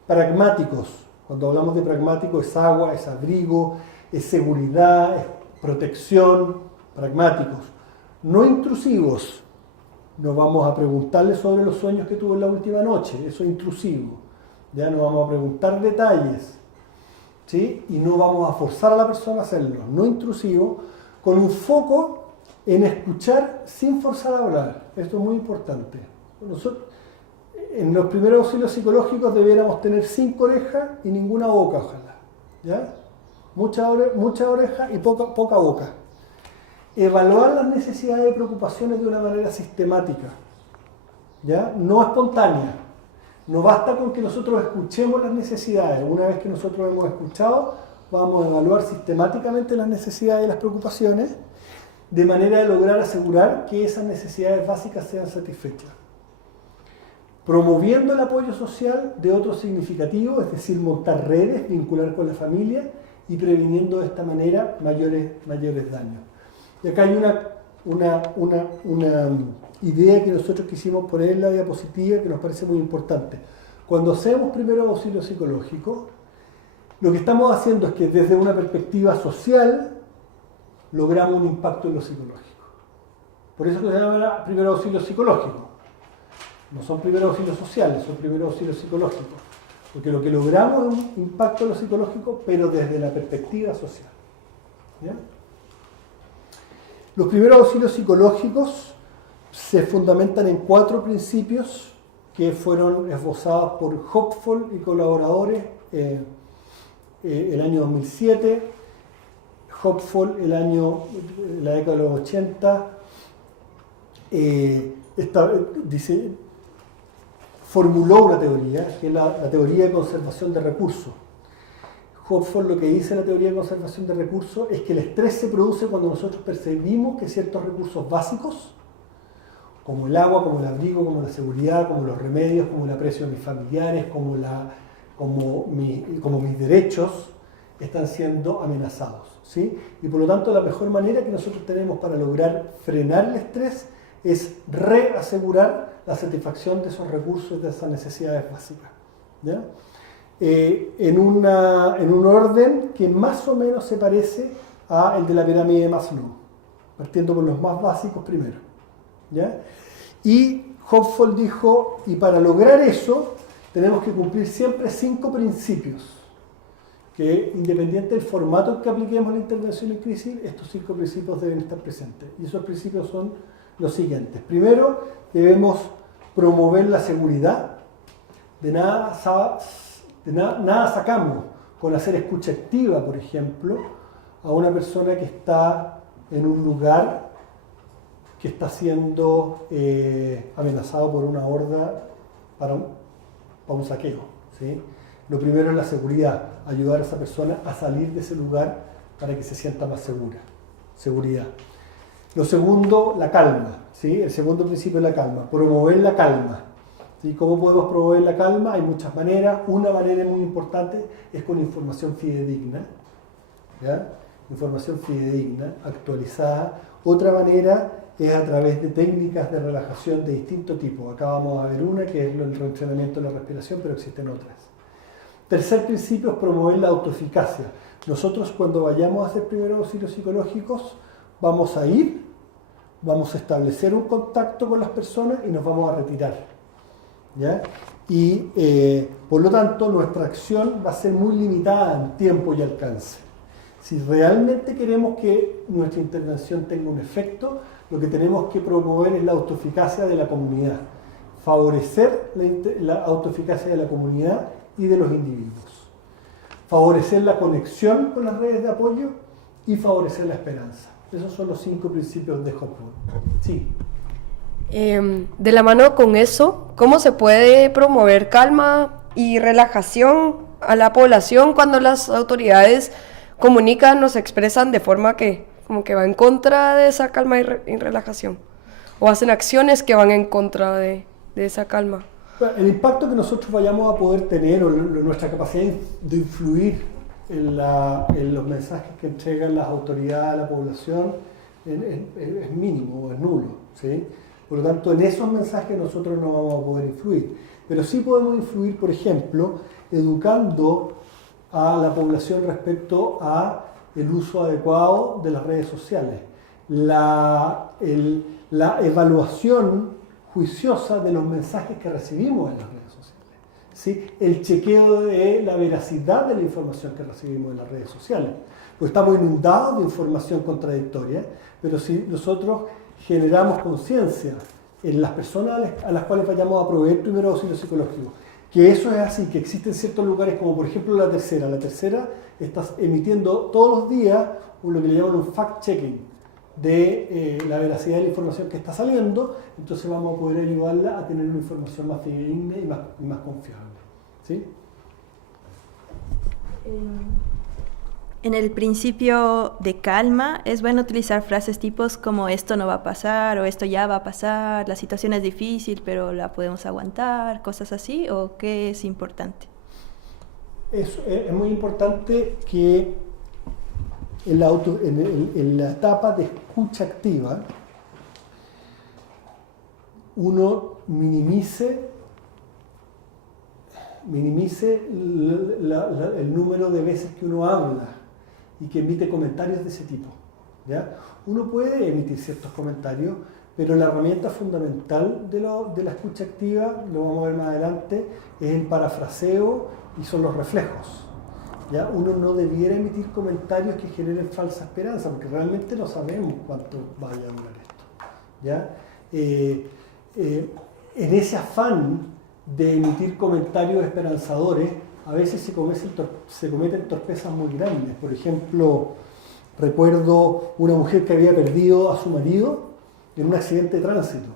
Pragmáticos. Cuando hablamos de pragmático es agua, es abrigo, es seguridad, es protección. Pragmáticos. No intrusivos. No vamos a preguntarle sobre los sueños que tuvo en la última noche. Eso es intrusivo. Ya no vamos a preguntar detalles. ¿Sí? Y no vamos a forzar a la persona a hacerlo. No intrusivo, con un foco en escuchar sin forzar a hablar. Esto es muy importante. En los primeros auxilios psicológicos debiéramos tener 5 orejas y ninguna boca, ojalá. ¿Ya? Mucha oreja y poca boca. Evaluar las necesidades y preocupaciones de una manera sistemática, ¿ya? No espontánea. No basta con que nosotros escuchemos las necesidades. Una vez que nosotros hemos escuchado, vamos a evaluar sistemáticamente las necesidades y las preocupaciones de manera de lograr asegurar que esas necesidades básicas sean satisfechas. Promoviendo el apoyo social de otros significativos, es decir, montar redes, vincular con la familia y previniendo de esta manera mayores daños. Y acá hay una idea que nosotros quisimos poner en la diapositiva que nos parece muy importante. Cuando hacemos primero auxilio psicológico, lo que estamos haciendo es que desde una perspectiva social logramos un impacto en lo psicológico. Por eso se llama primero auxilio psicológico. No son primeros auxilios sociales, son primeros auxilios psicológicos. Porque lo que logramos es un impacto en lo psicológico, pero desde la perspectiva social. ¿Bien? Los primeros auxilios psicológicos se fundamentan en 4 principios que fueron esbozados por Hopful y colaboradores el año 2007, Hopful la década de los 80, formuló una teoría, que es la teoría de conservación de recursos. Hopful lo que dice la teoría de conservación de recursos es que el estrés se produce cuando nosotros percibimos que ciertos recursos básicos, como el agua, como el abrigo, como la seguridad, como los remedios, como el aprecio de mis familiares, como mis derechos, están siendo amenazados, ¿sí? Y por lo tanto la mejor manera que nosotros tenemos para lograr frenar el estrés es reasegurar la satisfacción de esos recursos, de esas necesidades básicas, ¿ya? En un orden que más o menos se parece al de la pirámide de Maslow, partiendo por los más básicos primero, ¿ya? Y Hopful dijo, y para lograr eso tenemos que cumplir siempre 5 principios, que independiente del formato en que apliquemos la intervención en crisis, estos 5 principios deben estar presentes. Y esos principios son los siguientes. Primero, debemos promover la seguridad. De nada sacamos con hacer escucha activa, por ejemplo, a una persona que está en un lugar que está siendo amenazado por una horda para un saqueo, ¿sí? Lo primero es la seguridad, ayudar a esa persona a salir de ese lugar para que se sienta más segura. Seguridad. Lo segundo, la calma, ¿sí? El segundo principio es la calma, promover la calma. ¿Sí? ¿Cómo podemos promover la calma? Hay muchas maneras. Una manera muy importante es con información fidedigna, ¿ya? Información fidedigna, actualizada. Otra manera es a través de técnicas de relajación de distinto tipo. Acá vamos a ver una que es el reentrenamiento de la respiración, pero existen otras. Tercer principio es promover la autoeficacia. Nosotros cuando vayamos a hacer primeros auxilios psicológicos vamos a establecer un contacto con las personas y nos vamos a retirar, ¿ya? Y por lo tanto nuestra acción va a ser muy limitada en tiempo y alcance. Si realmente queremos que nuestra intervención tenga un efecto, lo que tenemos que promover es la autoeficacia de la comunidad, favorecer la autoeficacia de la comunidad y de los individuos, favorecer la conexión con las redes de apoyo y favorecer la esperanza. Esos son los 5 principios de Hopful. Sí. De la mano con eso, ¿cómo se puede promover calma y relajación a la población cuando las autoridades comunican o se expresan de forma que como que va en contra de esa calma y relajación? ¿O hacen acciones que van en contra de esa calma? El impacto que nosotros vayamos a poder tener o nuestra capacidad de influir en los mensajes que entregan las autoridades a la población es mínimo, es nulo, ¿sí? Por lo tanto, en esos mensajes nosotros no vamos a poder influir. Pero sí podemos influir, por ejemplo, educando a la población respecto a el uso adecuado de las redes sociales. La evaluación juiciosa de los mensajes que recibimos en las redes sociales, ¿sí? El chequeo de la veracidad de la información que recibimos en las redes sociales. Pues estamos inundados de información contradictoria, pero si nosotros generamos conciencia en las personas a las cuales vayamos a proveer primeros auxilios psicológicos. Que eso es así, que existen ciertos lugares como por ejemplo la tercera. La tercera está emitiendo todos los días lo que le llaman un fact-checking de la veracidad de la información que está saliendo, entonces vamos a poder ayudarla a tener una información más fidedigna y más confiable. ¿Sí? En el principio de calma es bueno utilizar frases tipos como esto no va a pasar o esto ya va a pasar, la situación es difícil pero la podemos aguantar, cosas así, o qué es importante. Es muy importante que en la etapa de escucha activa uno minimice el número de veces que uno habla y que emite comentarios de ese tipo. ¿Ya? Uno puede emitir ciertos comentarios, pero la herramienta fundamental de la escucha activa, lo vamos a ver más adelante, es el parafraseo y son los reflejos. ¿Ya? Uno no debiera emitir comentarios que generen falsa esperanza, porque realmente no sabemos cuánto vaya a durar esto. ¿Ya? En ese afán de emitir comentarios esperanzadores, a veces se cometen torpezas muy grandes. Por ejemplo, recuerdo una mujer que había perdido a su marido en un accidente de tránsito.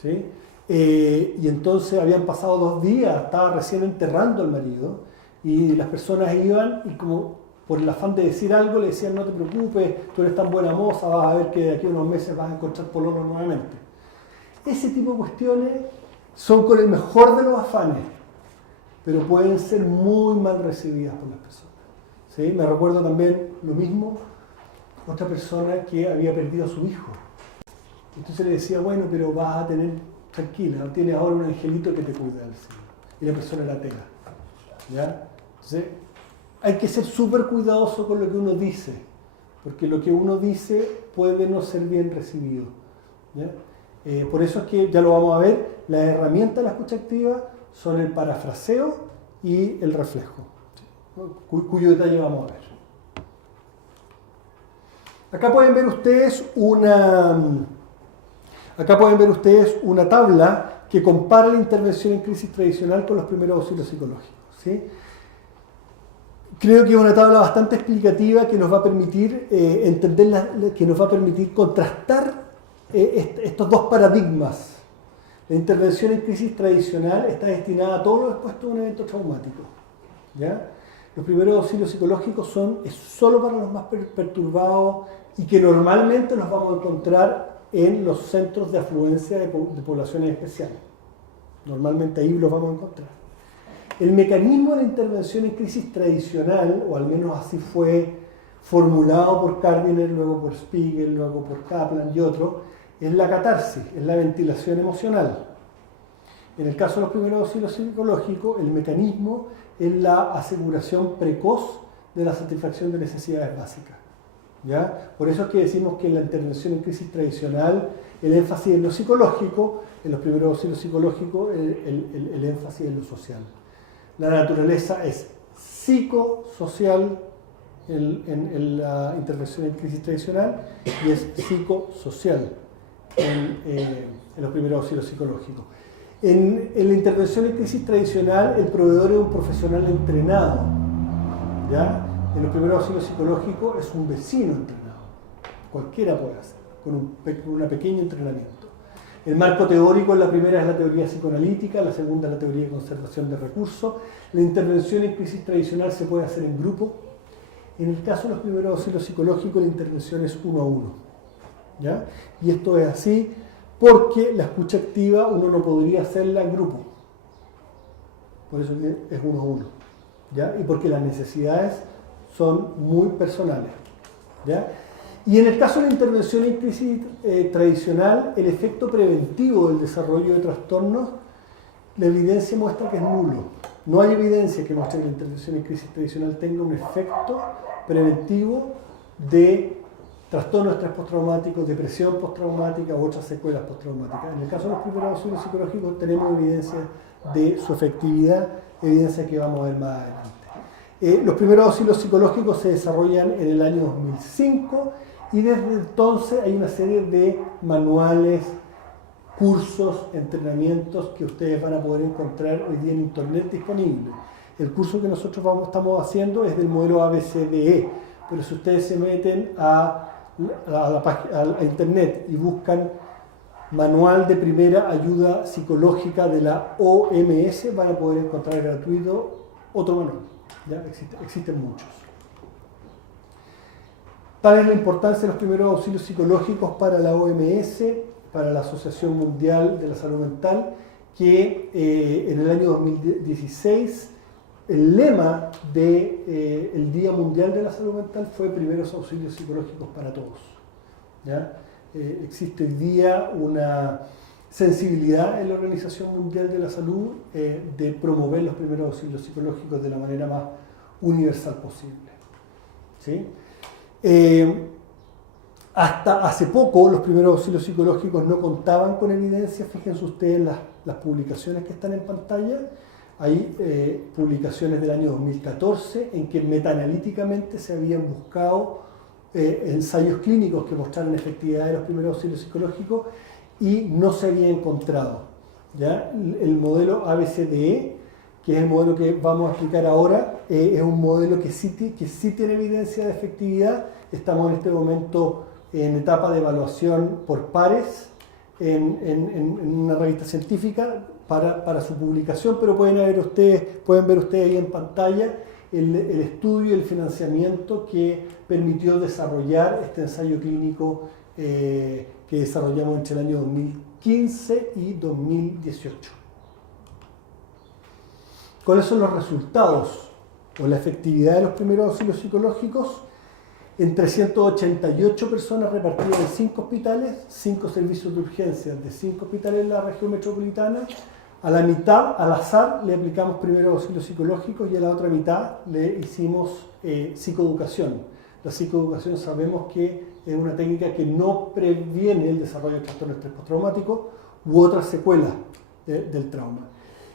¿Sí? Y entonces habían pasado 2 días, estaba recién enterrando al marido, y las personas iban y como por el afán de decir algo le decían no te preocupes, tú eres tan buena moza, vas a ver que de aquí a unos meses vas a encontrar pololo nuevamente. Ese tipo de cuestiones son con el mejor de los afanes, pero pueden ser muy mal recibidas por las personas. ¿Sí? Me recuerdo también lo mismo, otra persona que había perdido a su hijo. Entonces le decía, bueno, pero vas a tener, tranquila, tienes ahora un angelito que te cuida del cielo. Y la persona era atea. ¿Ya? Entonces, hay que ser súper cuidadoso con lo que uno dice, porque lo que uno dice puede no ser bien recibido. ¿Ya? Por eso es que, ya lo vamos a ver, las herramientas de la escucha activa son el parafraseo y el reflejo, cuyo detalle vamos a ver. Acá pueden ver ustedes una tabla que compara la intervención en crisis tradicional con los primeros auxilios psicológicos. ¿Sí? Creo que es una tabla bastante explicativa que nos va a permitir que nos va a permitir contrastar estos dos paradigmas. La intervención en crisis tradicional está destinada a todo lo expuesto a un evento traumático. ¿Ya? Los primeros auxilios psicológicos es solo para los más perturbados y que normalmente los vamos a encontrar en los centros de afluencia de poblaciones especiales. Normalmente ahí los vamos a encontrar. El mecanismo de la intervención en crisis tradicional, o al menos así fue formulado por Gardiner, luego por Spiegel, luego por Kaplan y otros, es la catarsis, es la ventilación emocional. En el caso de los primeros auxilios psicológicos, el mecanismo es la aseguración precoz de la satisfacción de necesidades básicas. ¿Ya? Por eso es que decimos que en la intervención en crisis tradicional el énfasis en lo psicológico, en los primeros auxilios psicológicos el énfasis en lo social. La naturaleza es psicosocial en la intervención en crisis tradicional y es psicosocial en los primeros auxilios psicológicos. En la intervención en crisis tradicional, el proveedor es un profesional entrenado. ¿Ya? En los primeros auxilios psicológicos es un vecino entrenado. Cualquiera puede hacer, con un pequeño entrenamiento. El marco teórico en la primera es la teoría psicoanalítica, la segunda es la teoría de conservación de recursos. La intervención en crisis tradicional se puede hacer en grupo. En el caso de los primeros auxilios psicológicos, la intervención es 1 a 1. ¿Ya? Y esto es así porque la escucha activa uno no podría hacerla en grupo. Por eso es 1 a 1. ¿Ya? Y porque las necesidades son muy personales. ¿Ya? Y en el caso de la intervención en crisis tradicional, el efecto preventivo del desarrollo de trastornos, la evidencia muestra que es nulo. No hay evidencia que muestre que la intervención en crisis tradicional tenga un efecto preventivo de trastornos de estrés postraumático, depresión postraumática u otras secuelas postraumáticas. En el caso de los primeros auxilios psicológicos tenemos evidencia de su efectividad, evidencia que vamos a ver más adelante. Los primeros auxilios psicológicos se desarrollan en el año 2005 y desde entonces hay una serie de manuales, cursos, entrenamientos que ustedes van a poder encontrar hoy día en internet disponible. El curso que nosotros estamos haciendo es del modelo ABCDE, pero si ustedes se meten a internet y buscan Manual de Primera Ayuda Psicológica de la OMS, van a poder encontrar gratuito otro manual. ¿Ya? Existen muchos. Tal es la importancia de los primeros auxilios psicológicos para la OMS, para la Asociación Mundial de la Salud Mental, que en el año 2016 el lema del Día Mundial de la Salud Mental fue primeros auxilios psicológicos para todos. ¿Ya? Existe hoy día una sensibilidad en la Organización Mundial de la Salud de promover los primeros auxilios psicológicos de la manera más universal posible. ¿Sí? Hasta hace poco los primeros auxilios psicológicos no contaban con evidencia. Fíjense ustedes las publicaciones que están en pantalla. Hay publicaciones del año 2014 en que metaanalíticamente se habían buscado ensayos clínicos que mostraran efectividad de los primeros auxilios psicológicos y no se había encontrado. ¿Ya? El modelo ABCDE, que es el modelo que vamos a explicar ahora, es un modelo que sí tiene evidencia de efectividad. Estamos en este momento en etapa de evaluación por pares en una revista científica para su publicación, pero pueden ver ustedes ahí en pantalla el estudio y el financiamiento que permitió desarrollar este ensayo clínico que desarrollamos entre el año 2015 y 2018. ¿Cuáles son los resultados o la efectividad de los primeros auxilios psicológicos? En 388 personas repartidas en 5 hospitales, 5 servicios de urgencia de 5 hospitales en la región metropolitana. A la mitad, al azar, le aplicamos primeros auxilios psicológicos y a la otra mitad le hicimos psicoeducación. La psicoeducación sabemos que es una técnica que no previene el desarrollo de trastorno de estrés postraumático u otras secuelas del trauma.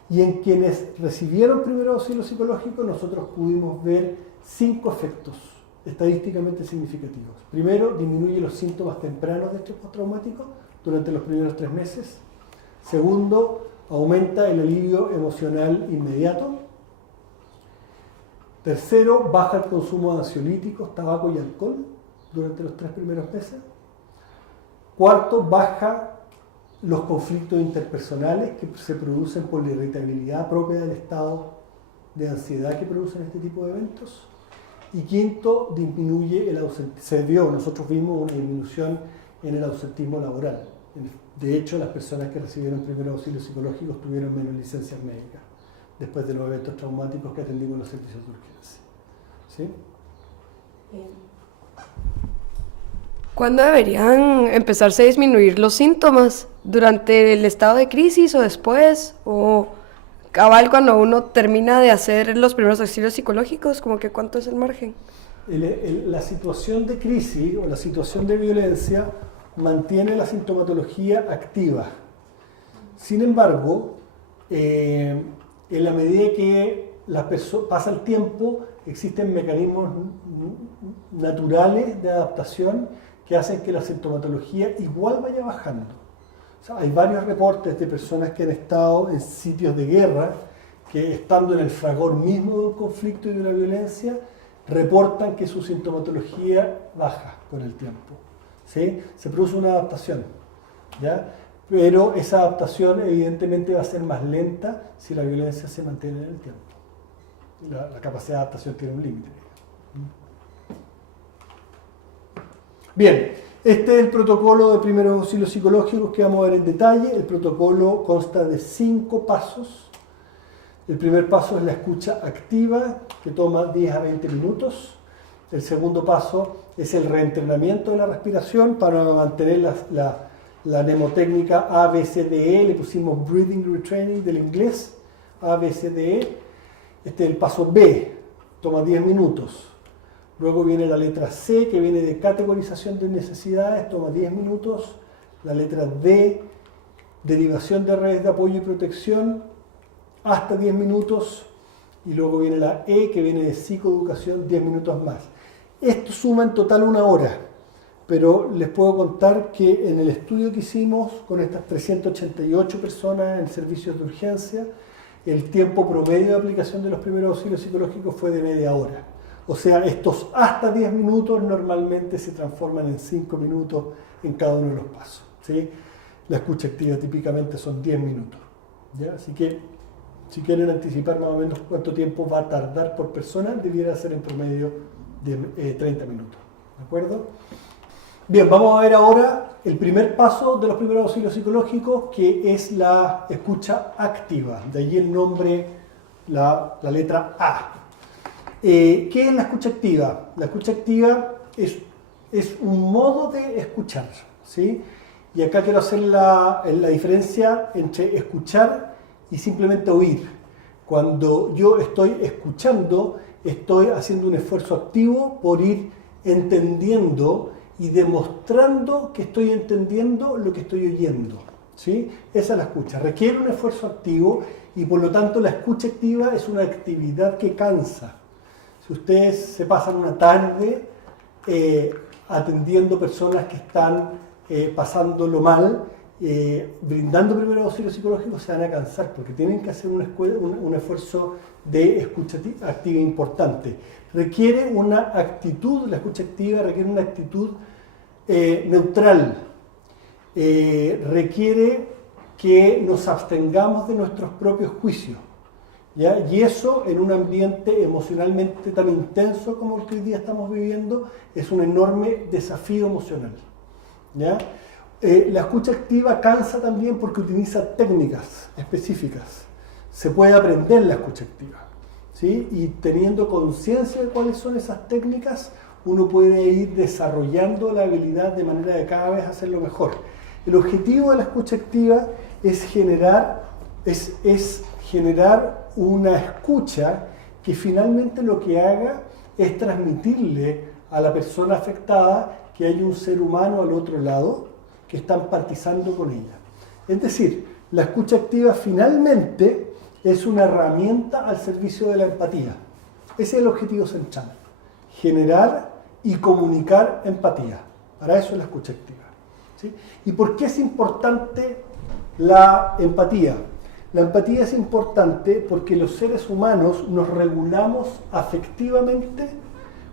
Y en quienes recibieron primeros auxilios psicológicos nosotros pudimos ver 5 efectos estadísticamente significativos. Primero, disminuye los síntomas tempranos de estrés postraumático durante los primeros 3 meses. Segundo, aumenta el alivio emocional inmediato. Tercero, baja el consumo de ansiolíticos, tabaco y alcohol durante los 3 primeros meses. Cuarto, baja los conflictos interpersonales que se producen por la irritabilidad propia del estado de ansiedad que producen este tipo de eventos. Y quinto, disminuye el ausentismo. Nosotros vimos una disminución en el ausentismo laboral. De hecho, las personas que recibieron primeros auxilios psicológicos tuvieron menos licencias médicas después de los eventos traumáticos que atendimos en los servicios de urgencia. ¿Sí? ¿Cuándo deberían empezarse a disminuir los síntomas? ¿Durante el estado de crisis o después? ¿O cabal cuando uno termina de hacer los primeros auxilios psicológicos? ¿Cómo que cuánto es el margen? La situación de crisis o la situación de violencia mantiene la sintomatología activa. Sin embargo, en la medida que pasa el tiempo, existen mecanismos naturales de adaptación que hacen que la sintomatología igual vaya bajando. O sea, hay varios reportes de personas que han estado en sitios de guerra, que estando en el fragor mismo de un conflicto y de una violencia, reportan que su sintomatología baja con el tiempo. ¿Sí? Se produce una adaptación, ¿ya? Pero esa adaptación evidentemente va a ser más lenta si la violencia se mantiene en el tiempo. La capacidad de adaptación tiene un límite. Bien, este es el protocolo de primeros auxilios psicológicos que vamos a ver en detalle. El protocolo consta de 5 pasos. El primer paso es la escucha activa, que toma 10 a 20 minutos. El segundo paso es el reentrenamiento de la respiración para mantener la mnemotécnica ABCDE. Le pusimos Breathing Retraining del inglés, ABCDE. Este es el paso B, toma 10 minutos. Luego viene la letra C, que viene de categorización de necesidades, toma 10 minutos. La letra D, derivación de redes de apoyo y protección, hasta 10 minutos. Y luego viene la E, que viene de psicoeducación, 10 minutos más. Esto suma en total 1 hora. pero les puedo contar que en el estudio que hicimos con estas 388 personas en servicios de urgencia, el tiempo promedio de aplicación de los primeros auxilios psicológicos fue de media hora. O sea, estos hasta 10 minutos normalmente se transforman en 5 minutos en cada uno de los pasos, ¿sí? La escucha activa típicamente son 10 minutos, ¿ya? Así que si quieren anticipar más o menos cuánto tiempo va a tardar por persona, debiera ser en promedio de 30 minutos, ¿de acuerdo? Bien, vamos a ver ahora el primer paso de los primeros auxilios psicológicos, que es la escucha activa, de allí el nombre, la letra A. ¿Qué es la escucha activa? La escucha activa es un modo de escuchar, ¿sí? Y acá quiero hacer la diferencia entre escuchar y simplemente oír. Cuando yo estoy escuchando, estoy haciendo un esfuerzo activo por ir entendiendo y demostrando que estoy entendiendo lo que estoy oyendo, ¿sí? Esa es la escucha. Requiere un esfuerzo activo y por lo tanto la escucha activa es una actividad que cansa. Si ustedes se pasan una tarde atendiendo personas que están pasándolo mal, brindando primeros auxilios psicológicos, se van a cansar porque tienen que hacer un esfuerzo de escucha activa importante. Requiere una actitud, la escucha activa requiere una actitud neutral, requiere que nos abstengamos de nuestros propios juicios, ¿ya? Y eso en un ambiente emocionalmente tan intenso como el que hoy día estamos viviendo es un enorme desafío emocional, ¿ya? La escucha activa cansa también porque utiliza técnicas específicas. Se puede aprender la escucha activa, ¿sí? Y teniendo conciencia de cuáles son esas técnicas, uno puede ir desarrollando la habilidad de manera de cada vez hacerlo mejor. El objetivo de la escucha activa es generar una escucha que finalmente lo que haga es transmitirle a la persona afectada que hay un ser humano al otro lado que está empatizando con ella. Es decir, la escucha activa finalmente es una herramienta al servicio de la empatía. Ese es el objetivo central, generar y comunicar empatía. Para eso es la escucha activa, ¿sí? ¿Y por qué es importante la empatía? La empatía es importante porque los seres humanos nos regulamos afectivamente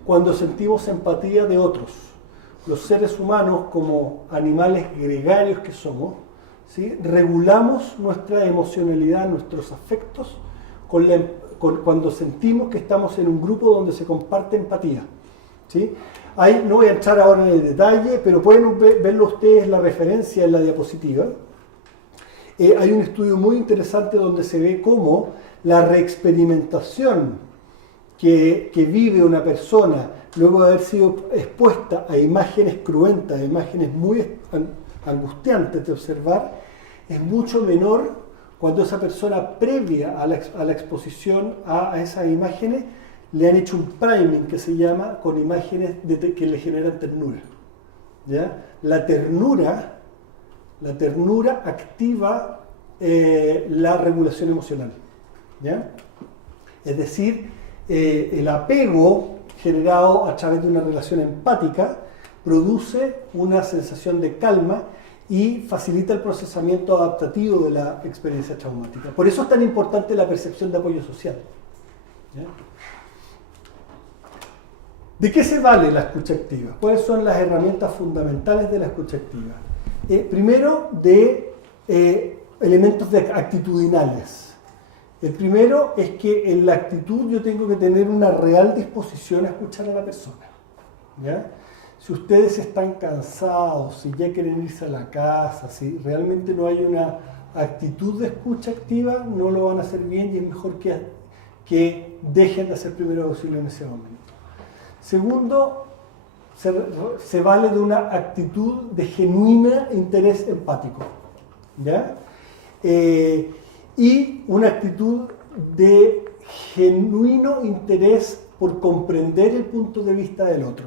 cuando sentimos empatía de otros. Los seres humanos, como animales gregarios que somos, ¿sí?, regulamos nuestra emocionalidad, nuestros afectos, cuando sentimos que estamos en un grupo donde se comparte empatía, ¿sí? No voy a entrar ahora en el detalle, pero pueden verlo ustedes la referencia en la diapositiva. Hay un estudio muy interesante donde se ve cómo la reexperimentación que vive una persona luego de haber sido expuesta a imágenes cruentas, a imágenes muy angustiantes de observar, es mucho menor cuando esa persona previa a la exposición a esas imágenes le han hecho un priming que se llama con imágenes que le generan ternura, ¿ya? La ternura activa la regulación emocional, ¿ya? Es decir, el apego generado a través de una relación empática produce una sensación de calma y facilita el procesamiento adaptativo de la experiencia traumática. Por eso es tan importante la percepción de apoyo social, ¿ya? ¿De qué se vale la escucha activa? ¿Cuáles son las herramientas fundamentales de la escucha activa? Primero, de elementos actitudinales. El primero es que en la actitud yo tengo que tener una real disposición a escuchar a la persona, ¿ya? Si ustedes están cansados, si ya quieren irse a la casa, si realmente no hay una actitud de escucha activa, no lo van a hacer bien y es mejor que dejen de hacer primeros auxilios en ese momento. Segundo, se vale de una actitud de genuina interés empático, ¿ya? Y una actitud de genuino interés por comprender el punto de vista del otro,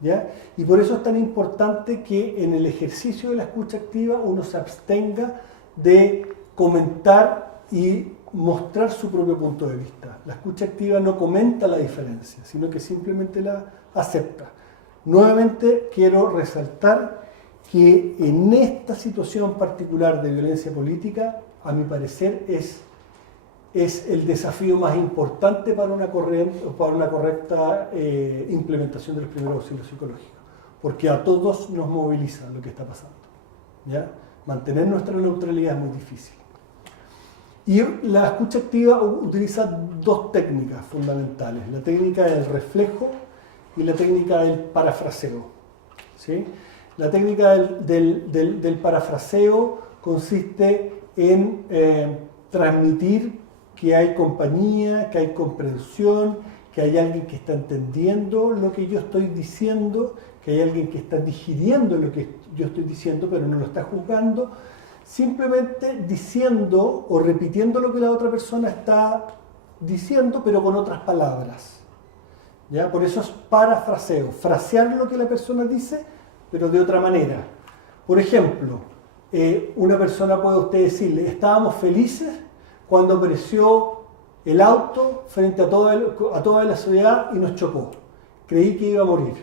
¿ya? Y por eso es tan importante que en el ejercicio de la escucha activa uno se abstenga de comentar y mostrar su propio punto de vista. La escucha activa no comenta la diferencia, sino que simplemente la acepta. Nuevamente quiero resaltar que en esta situación particular de violencia política, a mi parecer, es el desafío más importante para una correcta implementación de los primeros auxilios psicológicos, porque a todos nos moviliza lo que está pasando, ¿ya? Mantener nuestra neutralidad es muy difícil. Y la escucha activa utiliza dos técnicas fundamentales, la técnica del reflejo y la técnica del parafraseo, ¿sí? La técnica del parafraseo consiste en transmitir que hay compañía, que hay comprensión, que hay alguien que está entendiendo lo que yo estoy diciendo, que hay alguien que está digiriendo lo que yo estoy diciendo, pero no lo está juzgando, simplemente diciendo o repitiendo lo que la otra persona está diciendo, pero con otras palabras. ¿Ya? Por eso es parafraseo, frasear lo que la persona dice, pero de otra manera. Por ejemplo, una persona puede usted decirle, estábamos felices cuando apareció el auto frente a toda la ciudad y nos chocó. Creí que iba a morir.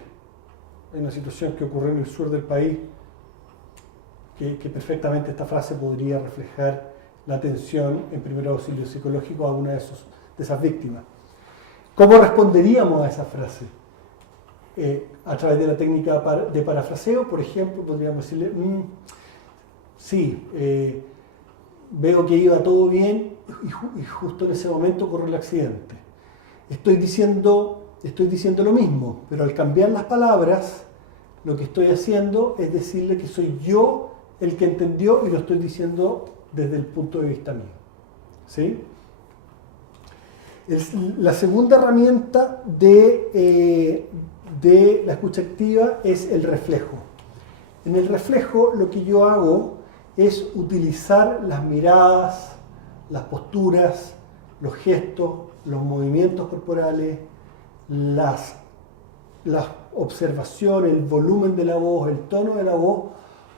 Hay una situación que ocurrió en el sur del país que perfectamente esta frase podría reflejar la atención en primer auxilio psicológico a una de esas víctimas. ¿Cómo responderíamos a esa frase? A través de la técnica de parafraseo, por ejemplo, podríamos decirle, sí, veo que iba todo bien y justo en ese momento ocurrió el accidente. Estoy diciendo lo mismo, pero al cambiar las palabras, lo que estoy haciendo es decirle que soy yo el que entendió y lo estoy diciendo desde el punto de vista mío. ¿Sí? La segunda herramienta de la escucha activa es el reflejo. En el reflejo lo que yo hago es utilizar las miradas, las posturas, los gestos, los movimientos corporales, las observaciones, el volumen de la voz, el tono de la voz,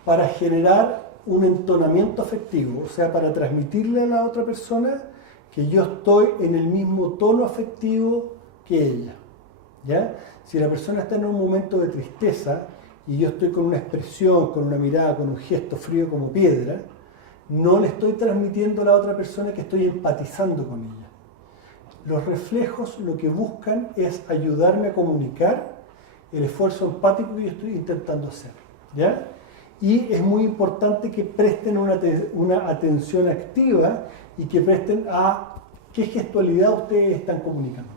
para generar un entonamiento afectivo, o sea, para transmitirle a la otra persona que yo estoy en el mismo tono afectivo que ella. ¿Ya? Si la persona está en un momento de tristeza y yo estoy con una expresión, con una mirada, con un gesto frío como piedra, no le estoy transmitiendo a la otra persona que estoy empatizando con ella. Los reflejos lo que buscan es ayudarme a comunicar el esfuerzo empático que yo estoy intentando hacer. ¿Ya? Y es muy importante que presten una atención activa y que presten a qué gestualidad ustedes están comunicando.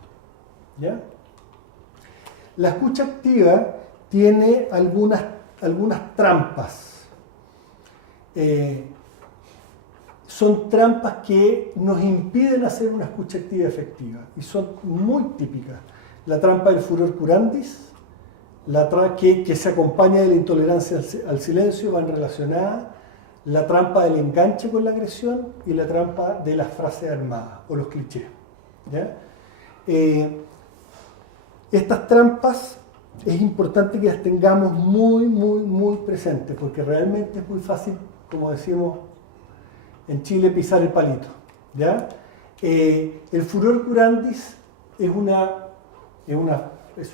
¿Ya? La escucha activa tiene algunas trampas. Son trampas que nos impiden hacer una escucha activa efectiva y son muy típicas. La trampa del furor curandis, que se acompaña de la intolerancia al silencio, van relacionadas, la trampa del enganche con la agresión y la trampa de las frases armadas o los clichés. ¿Ya? Estas trampas es importante que las tengamos muy presentes, porque realmente es muy fácil, como decimos en Chile, pisar el palito. ¿Ya? El furor curandis es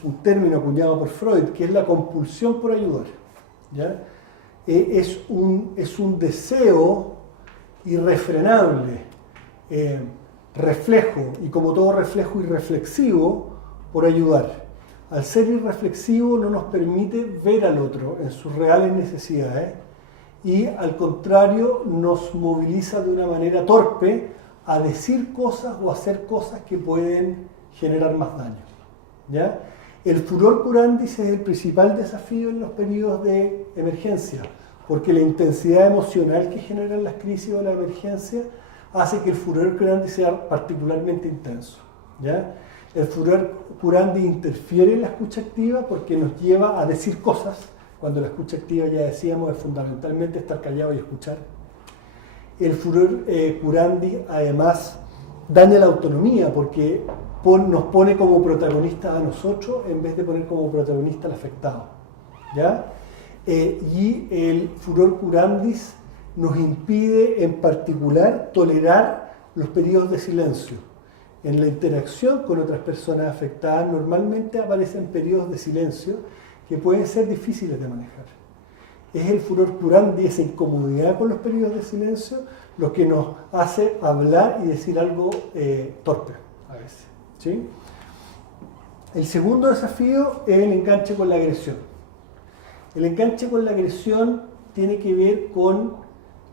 un término acuñado por Freud, que es la compulsión por ayudar. ¿Ya? Es un deseo irrefrenable, reflejo, y como todo reflejo irreflexivo, por ayudar. Al ser irreflexivo no nos permite ver al otro en sus reales necesidades y al contrario nos moviliza de una manera torpe a decir cosas o hacer cosas que pueden generar más daño. ¿Ya? El furor curandis es el principal desafío en los periodos de emergencia, porque la intensidad emocional que generan las crisis o la emergencia hace que el furor curandis sea particularmente intenso. ¿Ya? El furor curandis interfiere en la escucha activa porque nos lleva a decir cosas, cuando la escucha activa, ya decíamos, es fundamentalmente estar callado y escuchar. El furor curandis además daña la autonomía porque nos pone como protagonistas a nosotros en vez de poner como protagonista al afectado. ¿Ya? Y el furor curandis nos impide en particular tolerar los periodos de silencio. En la interacción con otras personas afectadas normalmente aparecen periodos de silencio que pueden ser difíciles de manejar. Es el furor curandi, esa incomodidad con los periodos de silencio, lo que nos hace hablar y decir algo torpe a veces, ¿sí? El segundo desafío es el enganche con la agresión. El enganche con la agresión tiene que ver con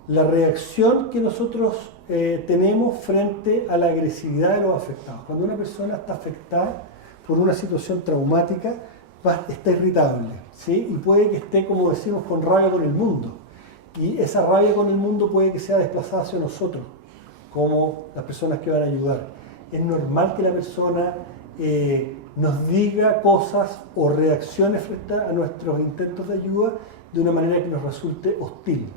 la reacción que nosotros tenemos frente a la agresividad de los afectados. Cuando una persona está afectada por una situación traumática, está irritable, ¿sí? Y puede que esté, como decimos, con rabia con el mundo. Y esa rabia con el mundo puede que sea desplazada hacia nosotros, como las personas que van a ayudar. Es normal que la persona nos diga cosas o reacciones frente a nuestros intentos de ayuda de una manera que nos resulte hostil,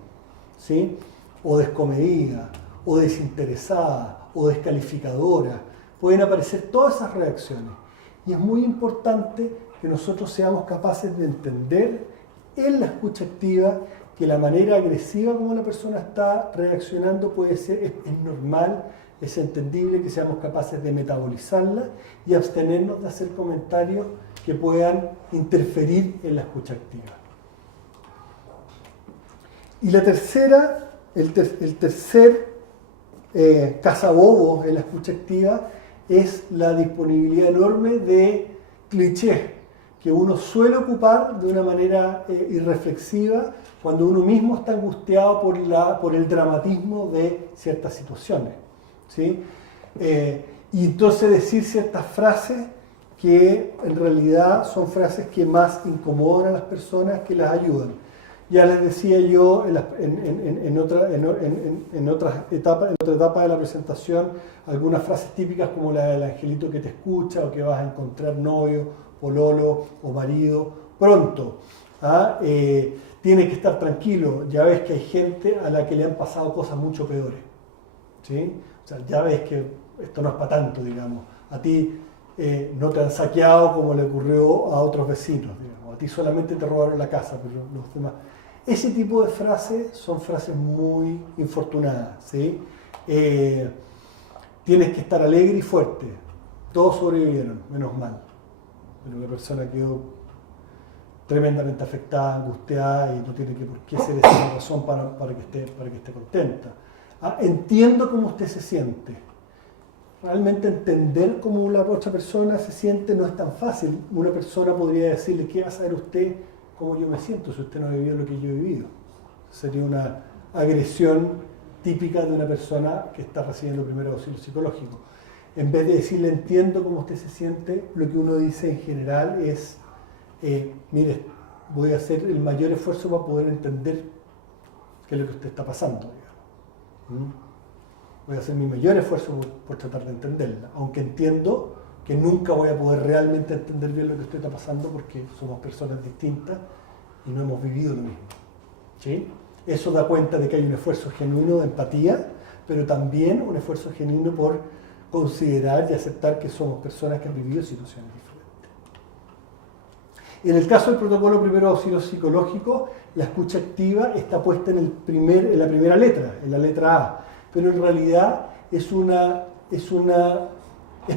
¿sí? O descomedida, o desinteresada, o descalificadora. Pueden aparecer todas esas reacciones. Y es muy importante que nosotros seamos capaces de entender en la escucha activa que la manera agresiva como la persona está reaccionando puede ser, es normal, es entendible, que seamos capaces de metabolizarla y abstenernos de hacer comentarios que puedan interferir en la escucha activa. Y la tercera, el tercer cazabobos en la escucha activa es la disponibilidad enorme de clichés que uno suele ocupar de una manera irreflexiva cuando uno mismo está angustiado por el dramatismo de ciertas situaciones, ¿sí? Y entonces decir ciertas frases que en realidad son frases que más incomodan a las personas que las ayudan. Ya les decía yo en otra etapa de la presentación algunas frases típicas como la del angelito que te escucha o que vas a encontrar novio, pololo o marido pronto. Tienes que estar tranquilo, ya ves que hay gente a la que le han pasado cosas mucho peores, ¿sí? O sea, ya ves que esto no es para tanto, digamos. A ti no te han saqueado como le ocurrió a otros vecinos, digamos. A ti solamente te robaron la casa, pero los demás... Ese tipo de frases son frases muy infortunadas, ¿sí? Tienes que estar alegre y fuerte. Todos sobrevivieron, menos mal. Pero la persona quedó tremendamente afectada, angustiada y no tiene por qué ser esa razón para que esté contenta. Entiendo cómo usted se siente. Realmente entender cómo la otra persona se siente no es tan fácil. Una persona podría decirle, ¿qué va a saber usted cómo yo me siento si usted no ha vivido lo que yo he vivido? Sería una agresión típica de una persona que está recibiendo primer auxilio psicológico. En vez de decirle, entiendo cómo usted se siente, lo que uno dice en general es, mire, voy a hacer el mayor esfuerzo para poder entender qué es lo que usted está pasando, digamos. Voy a hacer mi mayor esfuerzo por tratar de entenderla, aunque entiendo que nunca voy a poder realmente entender bien lo que usted está pasando porque somos personas distintas y no hemos vivido lo mismo, ¿sí? Eso da cuenta de que hay un esfuerzo genuino de empatía, pero también un esfuerzo genuino por considerar y aceptar que somos personas que han vivido situaciones diferentes. En el caso del protocolo primero auxilio psicológico, la escucha activa está puesta en la primera letra, en la letra A, pero en realidad es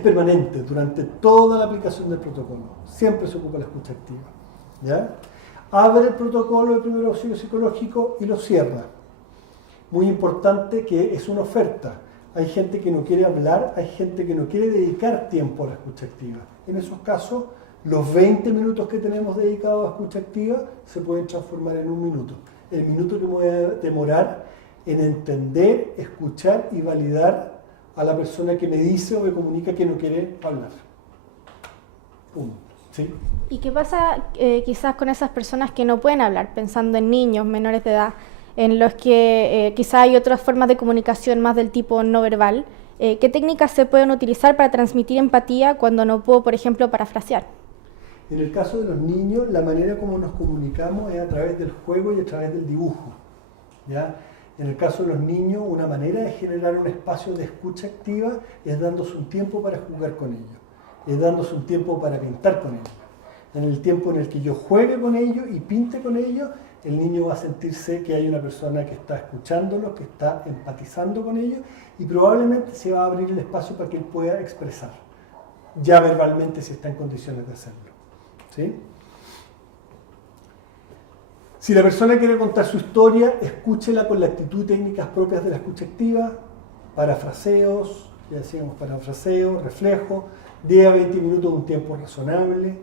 permanente durante toda la aplicación del protocolo. Siempre se ocupa la escucha activa, ¿ya? Abre el protocolo de primer auxilio psicológico y lo cierra. Muy importante que es una oferta. Hay gente que no quiere hablar, hay gente que no quiere dedicar tiempo a la escucha activa. En esos casos, los 20 minutos que tenemos dedicados a escucha activa se pueden transformar en un minuto. El minuto que me voy a demorar en entender, escuchar y validar a la persona que me dice o me comunica que no quiere hablar. ¿Sí? ¿Y qué pasa quizás con esas personas que no pueden hablar, pensando en niños menores de edad, en los que quizás hay otras formas de comunicación más del tipo no verbal? ¿Qué técnicas se pueden utilizar para transmitir empatía cuando no puedo, por ejemplo, parafrasear? En el caso de los niños, la manera como nos comunicamos es a través del juego y a través del dibujo, ¿ya? En el caso de los niños, una manera de generar un espacio de escucha activa es dándose un tiempo para jugar con ellos, es dándose un tiempo para pintar con ellos. En el tiempo en el que yo juegue con ellos y pinte con ellos, el niño va a sentirse que hay una persona que está escuchándolo, que está empatizando con ellos y probablemente se va a abrir el espacio para que él pueda expresar, ya verbalmente si está en condiciones de hacerlo, ¿sí? Si la persona quiere contar su historia, escúchela con la actitud y técnicas propias de la escucha activa, parafraseos, ya decíamos parafraseos, reflejo, 10 a 20 minutos de un tiempo razonable.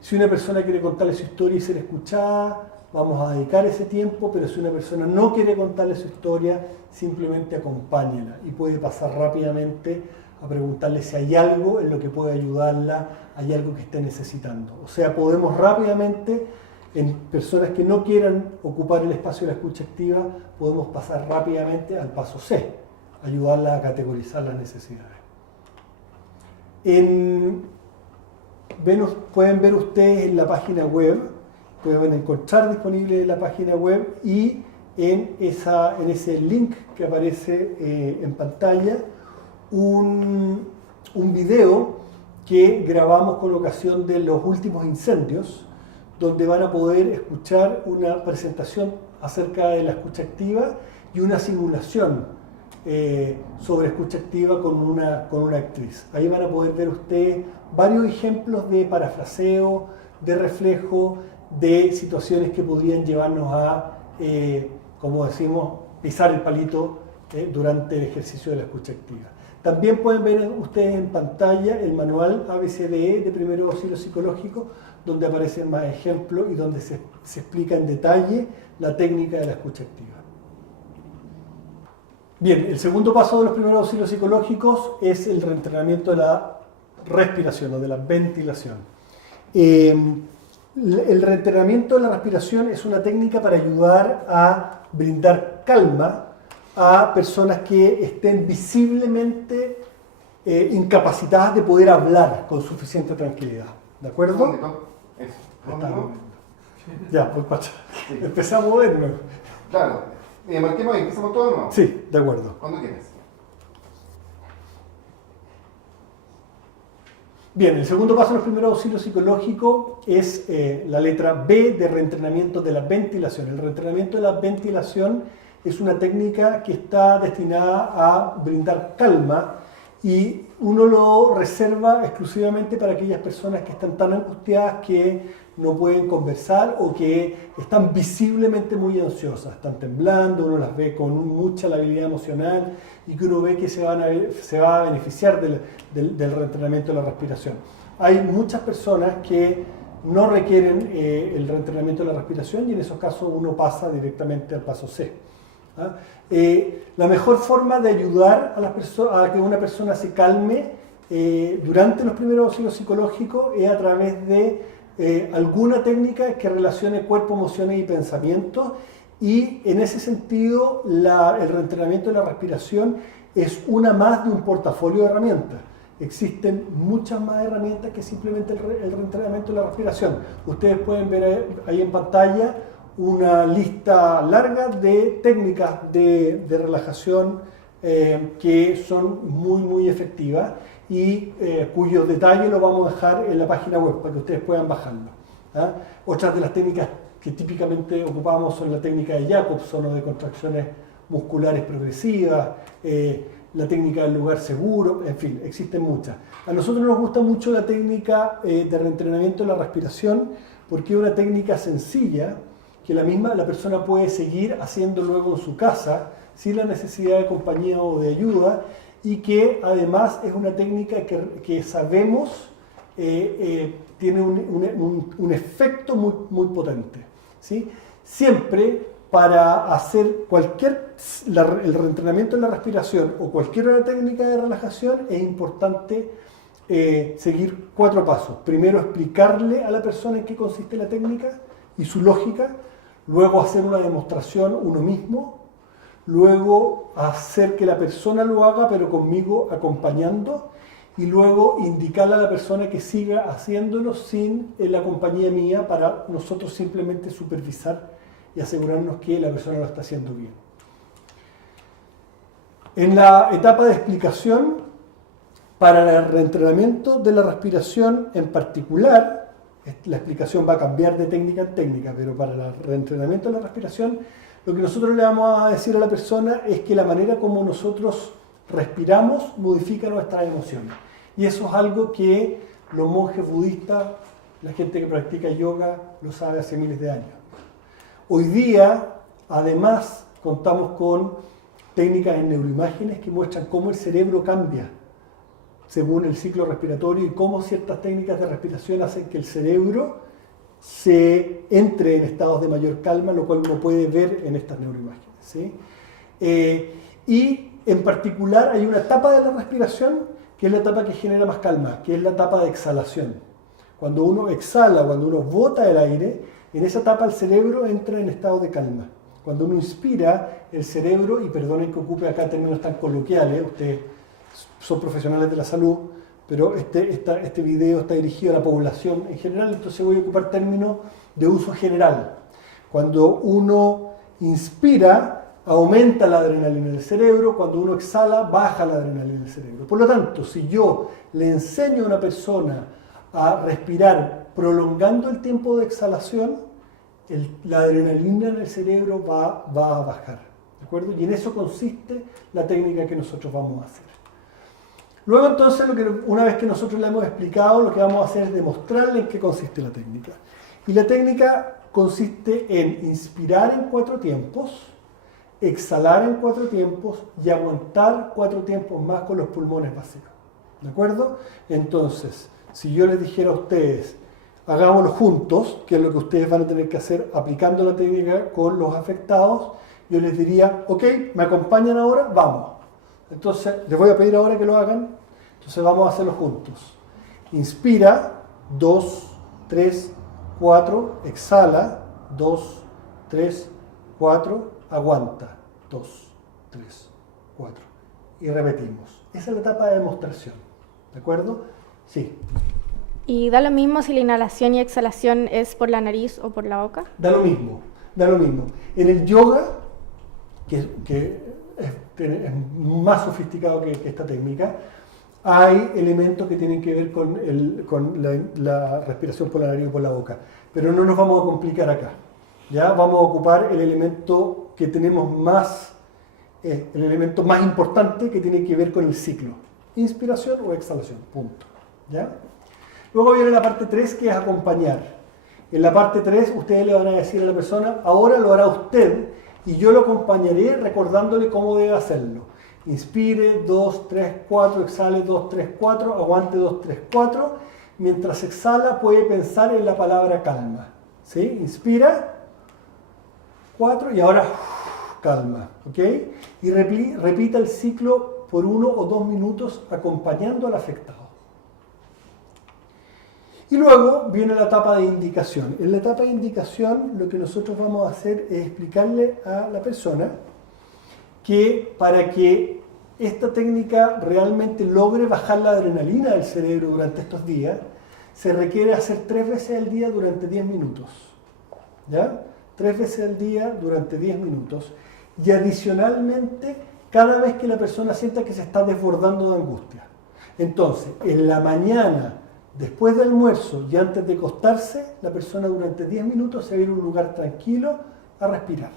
Si una persona quiere contarle su historia y ser escuchada, vamos a dedicar ese tiempo, pero si una persona no quiere contarle su historia, simplemente acompáñela y puede pasar rápidamente a preguntarle si hay algo en lo que puede ayudarla, hay algo que esté necesitando. O sea, podemos rápidamente, en personas que no quieran ocupar el espacio de la escucha activa, podemos pasar rápidamente al paso C, ayudarla a categorizar las necesidades. Pueden ver ustedes en la página web, pueden encontrar disponible en la página web y en ese link que aparece en pantalla un video que grabamos con ocasión de los últimos incendios, donde van a poder escuchar una presentación acerca de la escucha activa y una simulación sobre escucha activa con una actriz. Ahí van a poder ver ustedes varios ejemplos de parafraseo, de reflejo, de situaciones que podrían llevarnos a, como decimos, pisar el palito durante el ejercicio de la escucha activa. También pueden ver ustedes en pantalla el manual ABCDE de primeros auxilios psicológicos, donde aparecen más ejemplos y donde se explica en detalle la técnica de la escucha activa. Bien, el segundo paso de los primeros auxilios psicológicos es el reentrenamiento de la respiración o de la ventilación. El reentrenamiento de la respiración es una técnica para ayudar a brindar calma a personas que estén visiblemente incapacitadas de poder hablar con suficiente tranquilidad. ¿De acuerdo? Eso. Ya, pues pacha. Sí. Empezamos de nuevo. Claro. Marquemos ahí, empezamos todo de nuevo. Sí, de acuerdo. Cuando quieras. Bien, el segundo paso en los primeros auxilios psicológicos es la letra B de reentrenamiento de la ventilación. El reentrenamiento de la ventilación es una técnica que está destinada a brindar calma y uno lo reserva exclusivamente para aquellas personas que están tan angustiadas que no pueden conversar o que están visiblemente muy ansiosas, están temblando, uno las ve con mucha labilidad emocional y que uno ve que se va a beneficiar del reentrenamiento de la respiración. Hay muchas personas que no requieren el reentrenamiento de la respiración y en esos casos uno pasa directamente al paso C. La mejor forma de ayudar a que una persona se calme durante los primeros auxilios psicológicos es a través de alguna técnica que relacione cuerpo, emociones y pensamientos, y en ese sentido el reentrenamiento de la respiración es una más de un portafolio de herramientas. Existen muchas más herramientas que simplemente el reentrenamiento de la respiración. Ustedes pueden ver ahí en pantalla una lista larga de técnicas de relajación que son muy efectivas y cuyos detalles los vamos a dejar en la página web para que ustedes puedan bajarlo. Otras de las técnicas que típicamente ocupamos son la técnica de Jacobson o de contracciones musculares progresivas, la técnica del lugar seguro, en fin, existen muchas. A nosotros nos gusta mucho la técnica de reentrenamiento de la respiración porque es una técnica sencilla que la persona puede seguir haciendo luego en su casa sin la necesidad de compañía o de ayuda, y que además es una técnica que sabemos tiene un efecto muy potente, ¿sí? Siempre para hacer el reentrenamiento de la respiración o cualquier otra técnica de relajación es importante seguir 4 pasos. Primero, explicarle a la persona en qué consiste la técnica y su lógica. Luego, hacer una demostración uno mismo. Luego, hacer que la persona lo haga, pero conmigo acompañando. Y luego, indicarle a la persona que siga haciéndolo sin la compañía mía para nosotros simplemente supervisar y asegurarnos que la persona lo está haciendo bien. En la etapa de explicación, para el reentrenamiento de la respiración en particular, la explicación va a cambiar de técnica en técnica, pero para el reentrenamiento de la respiración, lo que nosotros le vamos a decir a la persona es que la manera como nosotros respiramos modifica nuestras emociones. Y eso es algo que los monjes budistas, la gente que practica yoga, lo sabe hace miles de años. Hoy día, además, contamos con técnicas en neuroimágenes que muestran cómo el cerebro cambia según el ciclo respiratorio y cómo ciertas técnicas de respiración hacen que el cerebro se entre en estados de mayor calma, lo cual uno puede ver en estas neuroimágenes, ¿sí? Y en particular hay una etapa de la respiración que es la etapa que genera más calma, que es la etapa de exhalación. Cuando uno exhala, cuando uno bota el aire, en esa etapa el cerebro entra en estado de calma. Cuando uno inspira, el cerebro, y perdonen que ocupe acá términos tan coloquiales, ustedes son profesionales de la salud, pero este video está dirigido a la población en general, entonces voy a ocupar términos de uso general. Cuando uno inspira, aumenta la adrenalina del cerebro, cuando uno exhala, baja la adrenalina del cerebro. Por lo tanto, si yo le enseño a una persona a respirar prolongando el tiempo de exhalación, la adrenalina en el cerebro va a bajar, ¿de acuerdo? Y en eso consiste la técnica que nosotros vamos a hacer. Luego entonces, una vez que nosotros le hemos explicado, lo que vamos a hacer es demostrarle en qué consiste la técnica. Y la técnica consiste en inspirar en 4 tiempos, exhalar en 4 tiempos y aguantar 4 tiempos más con los pulmones vacíos. ¿De acuerdo? Entonces, si yo les dijera a ustedes, hagámoslo juntos, que es lo que ustedes van a tener que hacer aplicando la técnica con los afectados, yo les diría, ok, ¿me acompañan ahora? Vamos. Entonces, les voy a pedir ahora que lo hagan. Entonces vamos a hacerlo juntos. Inspira, 2, 3, 4, exhala, 2, 3, 4, aguanta, 2, 3, 4. Y repetimos. Esa es la etapa de demostración. ¿De acuerdo? Sí. ¿Y da lo mismo si la inhalación y exhalación es por la nariz o por la boca? Da lo mismo, da lo mismo. En el yoga, que es más sofisticado que esta técnica, hay elementos que tienen que ver con la respiración por la nariz o por la boca. Pero no nos vamos a complicar acá. ¿Ya? Vamos a ocupar el elemento que tenemos más, el elemento más importante que tiene que ver con el ciclo. Inspiración o exhalación, punto. ¿Ya? Luego viene la parte 3, que es acompañar. En la parte 3 ustedes le van a decir a la persona, ahora lo hará usted y yo lo acompañaré recordándole cómo debe hacerlo. Inspire, 2, 3, 4, exhale, 2, 3, 4, aguante 2, 3, 4. Mientras exhala puede pensar en la palabra calma. ¿Sí? Inspira, 4 y ahora calma. ¿Ok? Y repita el ciclo por 1 o 2 minutos acompañando al afectado. Y luego viene la etapa de indicación. En la etapa de indicación lo que nosotros vamos a hacer es explicarle a la persona que para que esta técnica realmente logre bajar la adrenalina del cerebro durante estos días, se requiere hacer 3 veces al día durante 10 minutos. ¿Ya? 3 veces al día durante 10 minutos. Y adicionalmente, cada vez que la persona sienta que se está desbordando de angustia. Entonces, en la mañana, después del almuerzo y antes de acostarse, la persona durante 10 minutos se va a ir a un lugar tranquilo a respirar.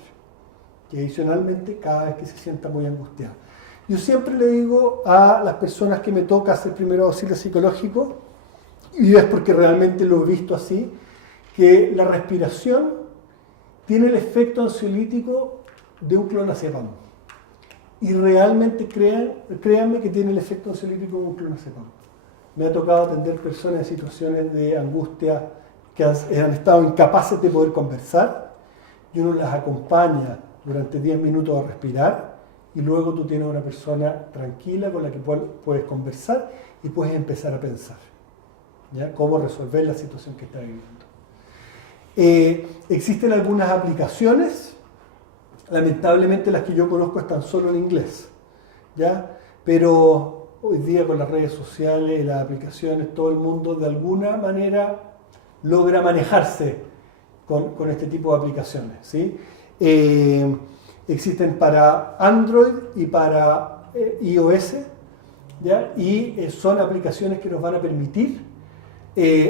Y adicionalmente, cada vez que se sienta muy angustiado. Yo siempre le digo a las personas que me toca hacer primero auxilio psicológico, y es porque realmente lo he visto así, que la respiración tiene el efecto ansiolítico de un clonazepam. Y realmente créanme que tiene el efecto ansiolítico de un clonazepam. Me ha tocado atender personas en situaciones de angustia que han estado incapaces de poder conversar, y uno las acompaña durante 10 minutos a respirar, y luego tú tienes una persona tranquila con la que puedes conversar y puedes empezar a pensar, ¿ya? Cómo resolver la situación que estás viviendo. Existen algunas aplicaciones, lamentablemente las que yo conozco están solo en inglés, ¿ya? Pero hoy día con las redes sociales, las aplicaciones, todo el mundo de alguna manera logra manejarse con este tipo de aplicaciones, ¿sí? Existen para Android y para iOS, ¿ya? Y son aplicaciones que nos van a permitir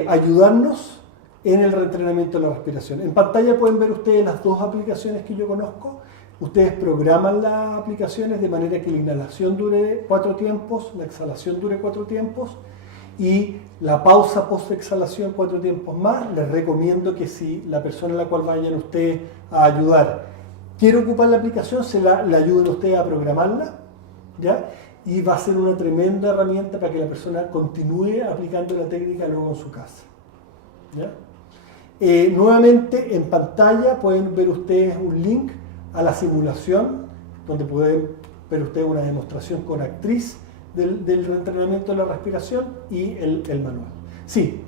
ayudarnos en el reentrenamiento de la respiración. En pantalla pueden ver ustedes las 2 aplicaciones que yo conozco. Ustedes programan las aplicaciones de manera que la inhalación dure 4 tiempos, la exhalación dure 4 tiempos, Y la pausa post-exhalación 4 tiempos más, les recomiendo que si la persona a la cual vayan ustedes a ayudar quiere ocupar la aplicación, le ayuden ustedes a programarla, ¿ya? Y va a ser una tremenda herramienta para que la persona continúe aplicando la técnica luego en su casa, ¿ya? Nuevamente en pantalla pueden ver ustedes un link a la simulación, donde pueden ver ustedes una demostración con actriz del reentrenamiento de la respiración y el manual. Sí.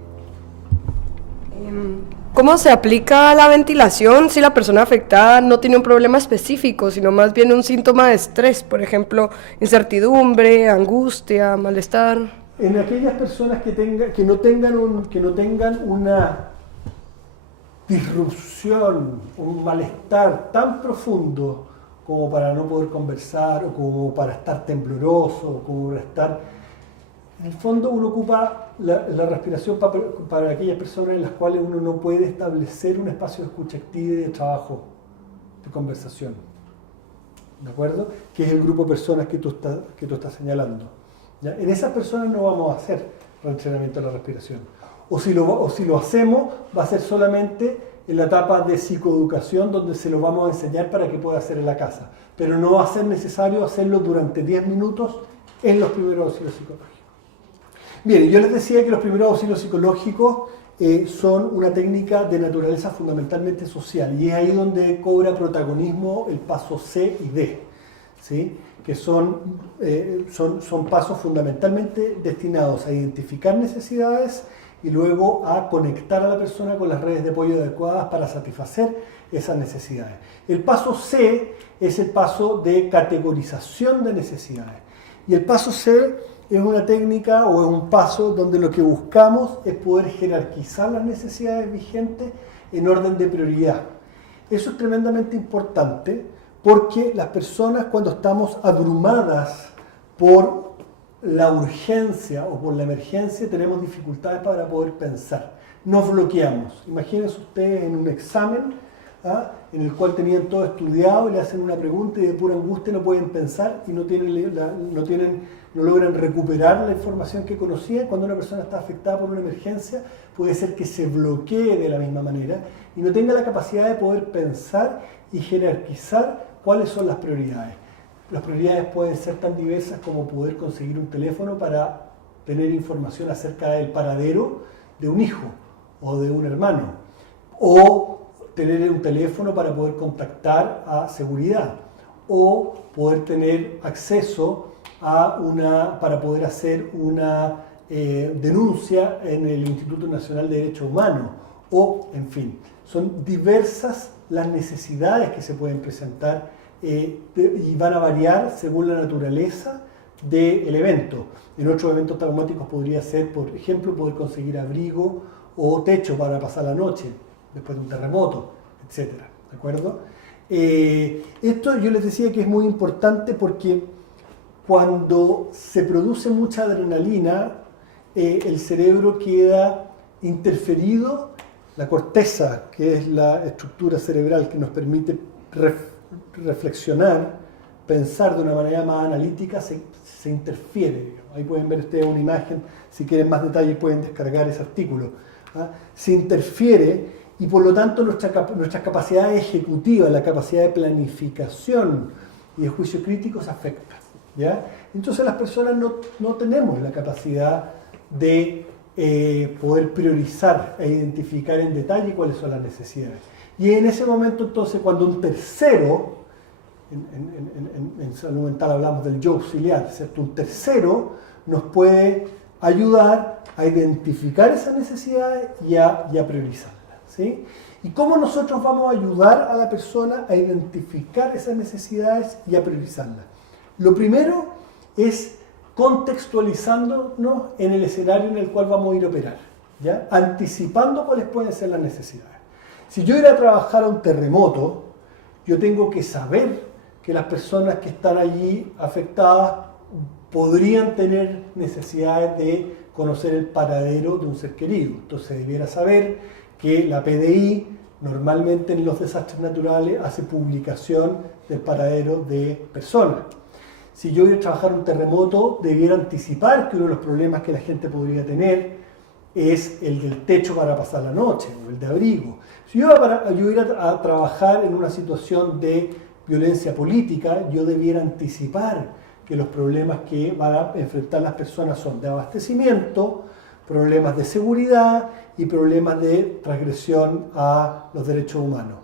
¿Cómo se aplica la ventilación si la persona afectada no tiene un problema específico, sino más bien un síntoma de estrés, por ejemplo, incertidumbre, angustia, malestar? En aquellas personas que no tengan una disrupción, un malestar tan profundo como para no poder conversar, o como para estar tembloroso, o como para estar... En el fondo uno ocupa la respiración para aquellas personas en las cuales uno no puede establecer un espacio de escucha activa y de trabajo, de conversación. ¿De acuerdo? Que es el grupo de personas que tú estás señalando. ¿Ya? En esas personas no vamos a hacer reentrenamiento de la respiración. O si lo hacemos, va a ser solamente en la etapa de psicoeducación, donde se lo vamos a enseñar para que pueda hacer en la casa. Pero no va a ser necesario hacerlo durante 10 minutos en los primeros auxilios psicológicos. Bien, yo les decía que los primeros auxilios psicológicos son una técnica de naturaleza fundamentalmente social, y es ahí donde cobra protagonismo el paso C y D, ¿sí? Que son pasos fundamentalmente destinados a identificar necesidades y luego a conectar a la persona con las redes de apoyo adecuadas para satisfacer esas necesidades. El paso C es el paso de categorización de necesidades. Y el paso C es una técnica o es un paso donde lo que buscamos es poder jerarquizar las necesidades vigentes en orden de prioridad. Eso es tremendamente importante porque las personas, cuando estamos abrumadas por la urgencia o por la emergencia, tenemos dificultades para poder pensar. Nos bloqueamos. Imagínense ustedes en un examen, en el cual tenían todo estudiado y le hacen una pregunta y de pura angustia no pueden pensar y no logran recuperar la información que conocían. Cuando una persona está afectada por una emergencia, puede ser que se bloquee de la misma manera y no tenga la capacidad de poder pensar y jerarquizar cuáles son las prioridades. Las prioridades pueden ser tan diversas como poder conseguir un teléfono para tener información acerca del paradero de un hijo o de un hermano, o tener un teléfono para poder contactar a seguridad, o poder tener acceso para poder hacer una denuncia en el Instituto Nacional de Derechos Humanos, o, en fin, son diversas las necesidades que se pueden presentar y van a variar según la naturaleza del evento. En otros eventos traumáticos podría ser, por ejemplo, poder conseguir abrigo o techo para pasar la noche después de un terremoto, etc. ¿De acuerdo? Esto yo les decía que es muy importante porque cuando se produce mucha adrenalina, el cerebro queda interferido. La corteza, que es la estructura cerebral que nos permite reflexionar, pensar de una manera más analítica, se interfiere. Digamos. Ahí pueden ver ustedes una imagen, si quieren más detalles pueden descargar ese artículo. Se interfiere y por lo tanto nuestras capacidades ejecutivas, la capacidad de planificación y de juicio crítico se afecta. ¿Ya? Entonces las personas no tenemos la capacidad de poder priorizar e identificar en detalle cuáles son las necesidades. Y en ese momento entonces cuando un tercero, en salud mental hablamos del yo auxiliar, ¿cierto? Un tercero nos puede ayudar a identificar esas necesidades y a priorizarlas, ¿sí? ¿Y cómo nosotros vamos a ayudar a la persona a identificar esas necesidades y a priorizarlas? Lo primero es contextualizándonos en el escenario en el cual vamos a ir a operar, ¿ya? Anticipando cuáles pueden ser las necesidades. Si yo ir a trabajar a un terremoto, yo tengo que saber que las personas que están allí afectadas podrían tener necesidades de conocer el paradero de un ser querido. Entonces debiera saber que la PDI normalmente en los desastres naturales hace publicación del paradero de personas. Si yo voy a trabajar un terremoto, debiera anticipar que uno de los problemas que la gente podría tener es el del techo para pasar la noche, o el de abrigo. Si yo voy a trabajar en una situación de violencia política, yo debiera anticipar que los problemas que van a enfrentar las personas son de abastecimiento, problemas de seguridad y problemas de transgresión a los derechos humanos.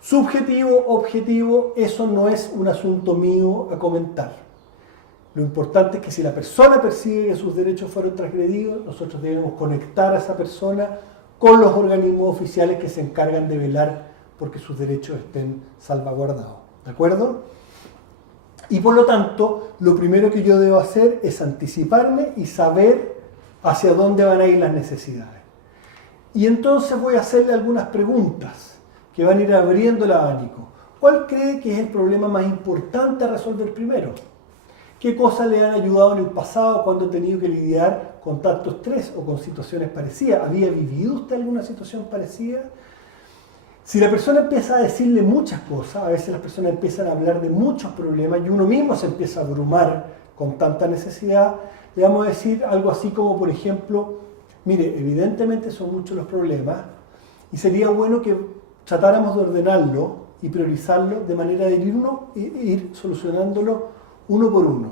Subjetivo, objetivo, eso no es un asunto mío a comentar. Lo importante es que si la persona percibe que sus derechos fueron transgredidos, nosotros debemos conectar a esa persona con los organismos oficiales que se encargan de velar porque sus derechos estén salvaguardados. ¿De acuerdo? Y por lo tanto, lo primero que yo debo hacer es anticiparme y saber hacia dónde van a ir las necesidades. Y entonces voy a hacerle algunas preguntas que van a ir abriendo el abanico. ¿Cuál cree que es el problema más importante a resolver primero? ¿Qué cosas le han ayudado en el pasado cuando ha tenido que lidiar con tanto estrés o con situaciones parecidas? ¿Había vivido usted alguna situación parecida? Si la persona empieza a decirle muchas cosas, a veces las personas empiezan a hablar de muchos problemas y uno mismo se empieza a abrumar con tanta necesidad, le vamos a decir algo así como, por ejemplo, mire, evidentemente son muchos los problemas y sería bueno que tratáramos de ordenarlo y priorizarlo de manera de ir solucionándolo uno por uno.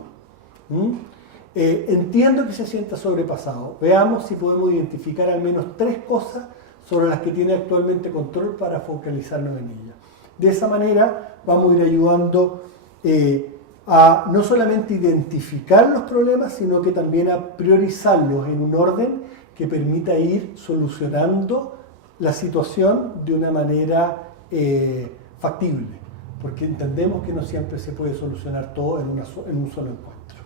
Entiendo que se sienta sobrepasado. Veamos si podemos identificar al menos 3 cosas sobre las que tiene actualmente control para focalizarnos en ellas. De esa manera vamos a ir ayudando a no solamente identificar los problemas, sino que también a priorizarlos en un orden que permita ir solucionando la situación de una manera factible, porque entendemos que no siempre se puede solucionar todo en un solo encuentro.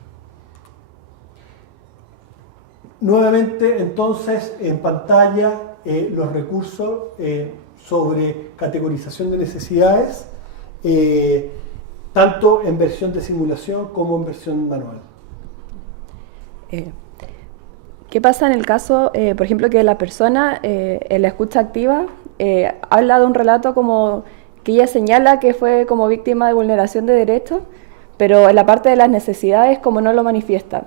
Nuevamente, entonces, en pantalla, los recursos sobre categorización de necesidades, tanto en versión de simulación como en versión manual. ¿Qué pasa en el caso, por ejemplo, que la persona en la escucha activa habla de un relato como que ella señala que fue como víctima de vulneración de derechos, pero en la parte de las necesidades como no lo manifiesta?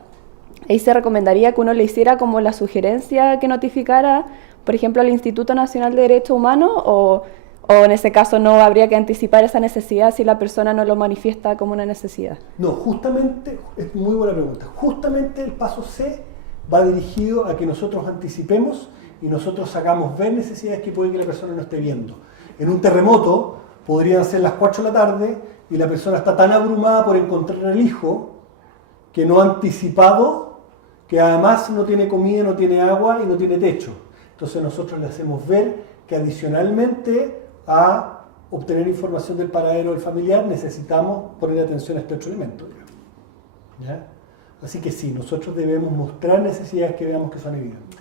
Ahí se recomendaría que uno le hiciera como la sugerencia que notificara, por ejemplo, al Instituto Nacional de Derechos Humanos, o en ese caso no habría que anticipar esa necesidad si la persona no lo manifiesta como una necesidad. No, justamente, es muy buena pregunta, justamente el paso C va dirigido a que nosotros anticipemos y nosotros hagamos ver necesidades que puede que la persona no esté viendo. En un terremoto podrían ser las 4 de la tarde y la persona está tan abrumada por encontrar al hijo que no ha anticipado que además no tiene comida, no tiene agua y no tiene techo. Entonces nosotros le hacemos ver que adicionalmente a obtener información del paradero del familiar necesitamos poner atención a este otro elemento. ¿Ya? Así que sí, nosotros debemos mostrar necesidades que veamos que son evidentes.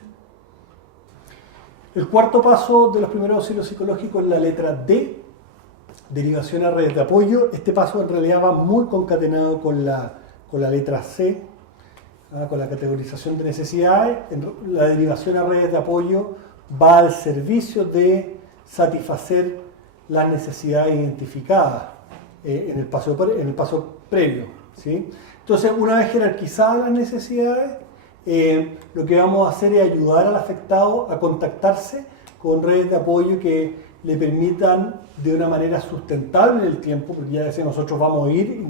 El cuarto paso de los primeros auxilios psicológicos es la letra D, derivación a redes de apoyo. Este paso en realidad va muy concatenado con la letra C, con la categorización de necesidades. La derivación a redes de apoyo va al servicio de satisfacer las necesidades identificadas en el paso previo, ¿sí? Entonces, una vez jerarquizadas las necesidades, lo que vamos a hacer es ayudar al afectado a contactarse con redes de apoyo que le permitan de una manera sustentable en el tiempo, porque ya decía, nosotros vamos a ir y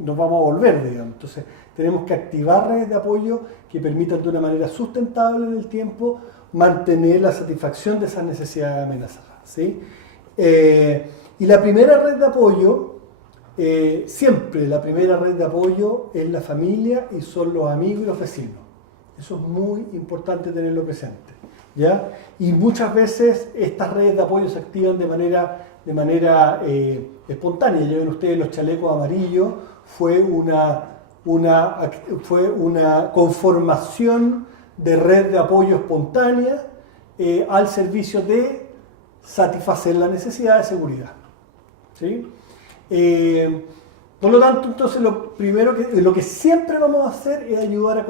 nos vamos a volver, digamos. Entonces, tenemos que activar redes de apoyo que permitan de una manera sustentable en el tiempo mantener la satisfacción de esas necesidades amenazadas, ¿sí? Y la primera red de apoyo, siempre la primera red de apoyo es la familia y son los amigos y los vecinos. Eso es muy importante tenerlo presente, ¿ya? Y muchas veces estas redes de apoyo se activan de manera espontánea. Ya ven ustedes los chalecos amarillos, fue una conformación de red de apoyo espontánea al servicio de satisfacer la necesidad de seguridad, ¿sí? Por lo tanto, entonces lo que siempre vamos a hacer es ayudar a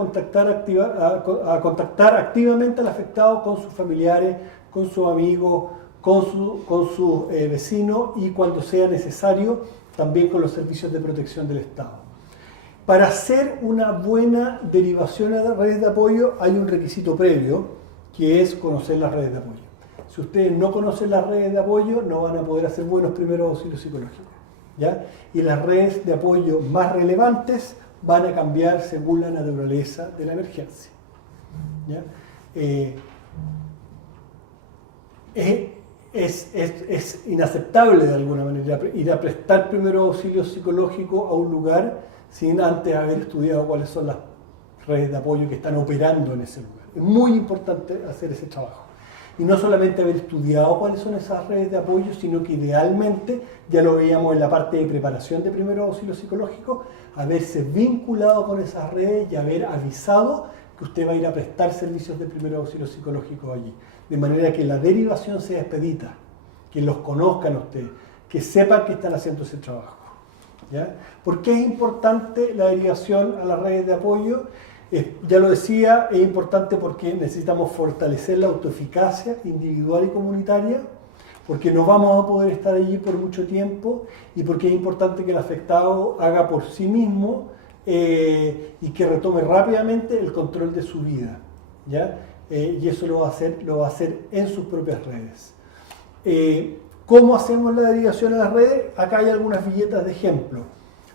contactar activamente al afectado con sus familiares, con sus amigos, con sus vecinos y cuando sea necesario también con los servicios de protección del Estado. Para hacer una buena derivación a las redes de apoyo hay un requisito previo, que es conocer las redes de apoyo. Si ustedes no conocen las redes de apoyo, no van a poder hacer buenos primeros auxilios psicológicos, ¿ya? Y las redes de apoyo más relevantes van a cambiar según la naturaleza de la emergencia, ¿ya? Es inaceptable de alguna manera ir a prestar primeros auxilios psicológicos a un lugar sin antes haber estudiado cuáles son las redes de apoyo que están operando en ese lugar. Es muy importante hacer ese trabajo. Y no solamente haber estudiado cuáles son esas redes de apoyo, sino que idealmente, ya lo veíamos en la parte de preparación de primeros auxilios psicológicos, haberse vinculado con esas redes y haber avisado que usted va a ir a prestar servicios de primeros auxilios psicológicos allí. De manera que la derivación sea expedita, que los conozcan ustedes, que sepan que están haciendo ese trabajo, ¿ya? ¿Por qué es importante la derivación a las redes de apoyo? Ya lo decía, es importante porque necesitamos fortalecer la autoeficacia individual y comunitaria, porque no vamos a poder estar allí por mucho tiempo y porque es importante que el afectado haga por sí mismo y que retome rápidamente el control de su vida, ¿ya? Y eso lo va a hacer en sus propias redes. ¿Cómo hacemos la derivación a las redes? Acá hay algunas billetas de ejemplo.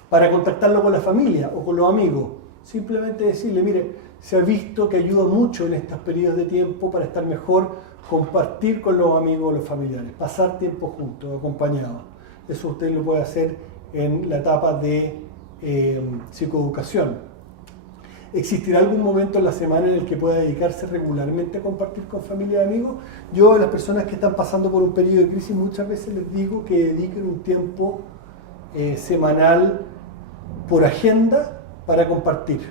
Para contactarlo con la familia o con los amigos, simplemente decirle, mire, se ha visto que ayuda mucho en estos periodos de tiempo para estar mejor, compartir con los amigos o los familiares, pasar tiempo juntos, acompañados. Eso usted lo puede hacer en la etapa de psicoeducación. ¿Existirá algún momento en la semana en el que pueda dedicarse regularmente a compartir con familia y amigos? Yo a las personas que están pasando por un periodo de crisis muchas veces les digo que dediquen un tiempo semanal por agenda para compartir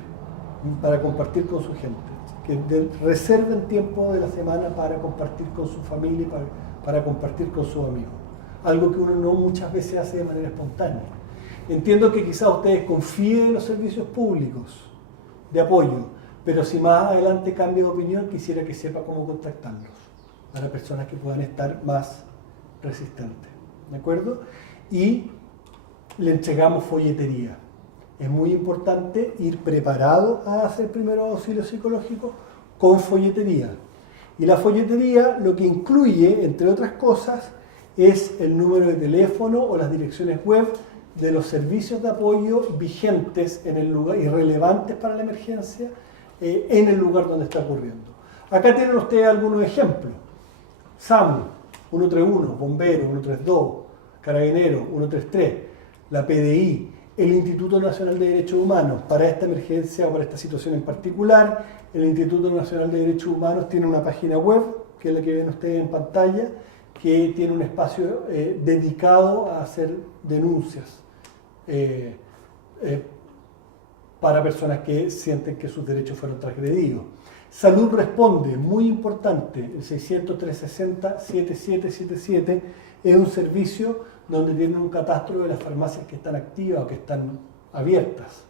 con su gente. Que reserven tiempo de la semana para compartir con su familia y para compartir con sus amigos. Algo que uno no muchas veces hace de manera espontánea. Entiendo que quizás ustedes confíen en los servicios públicos de apoyo, pero si más adelante cambia de opinión, quisiera que sepa cómo contactarlos para personas que puedan estar más resistentes, ¿de acuerdo? Y le entregamos folletería. Es muy importante ir preparado a hacer primeros auxilios psicológicos con folletería. Y la folletería lo que incluye, entre otras cosas, es el número de teléfono o las direcciones web de los servicios de apoyo vigentes en el lugar y relevantes para la emergencia en el lugar donde está ocurriendo. Acá tienen ustedes algunos ejemplos. SAMU, 131, Bomberos, 132, Carabineros, 133, la PDI, el Instituto Nacional de Derechos Humanos. Para esta emergencia o para esta situación en particular, el Instituto Nacional de Derechos Humanos tiene una página web, que es la que ven ustedes en pantalla, que tiene un espacio dedicado a hacer denuncias para personas que sienten que sus derechos fueron transgredidos. Salud Responde, muy importante, el 600-360-7777 es un servicio donde tienen un catastro de las farmacias que están activas o que están abiertas,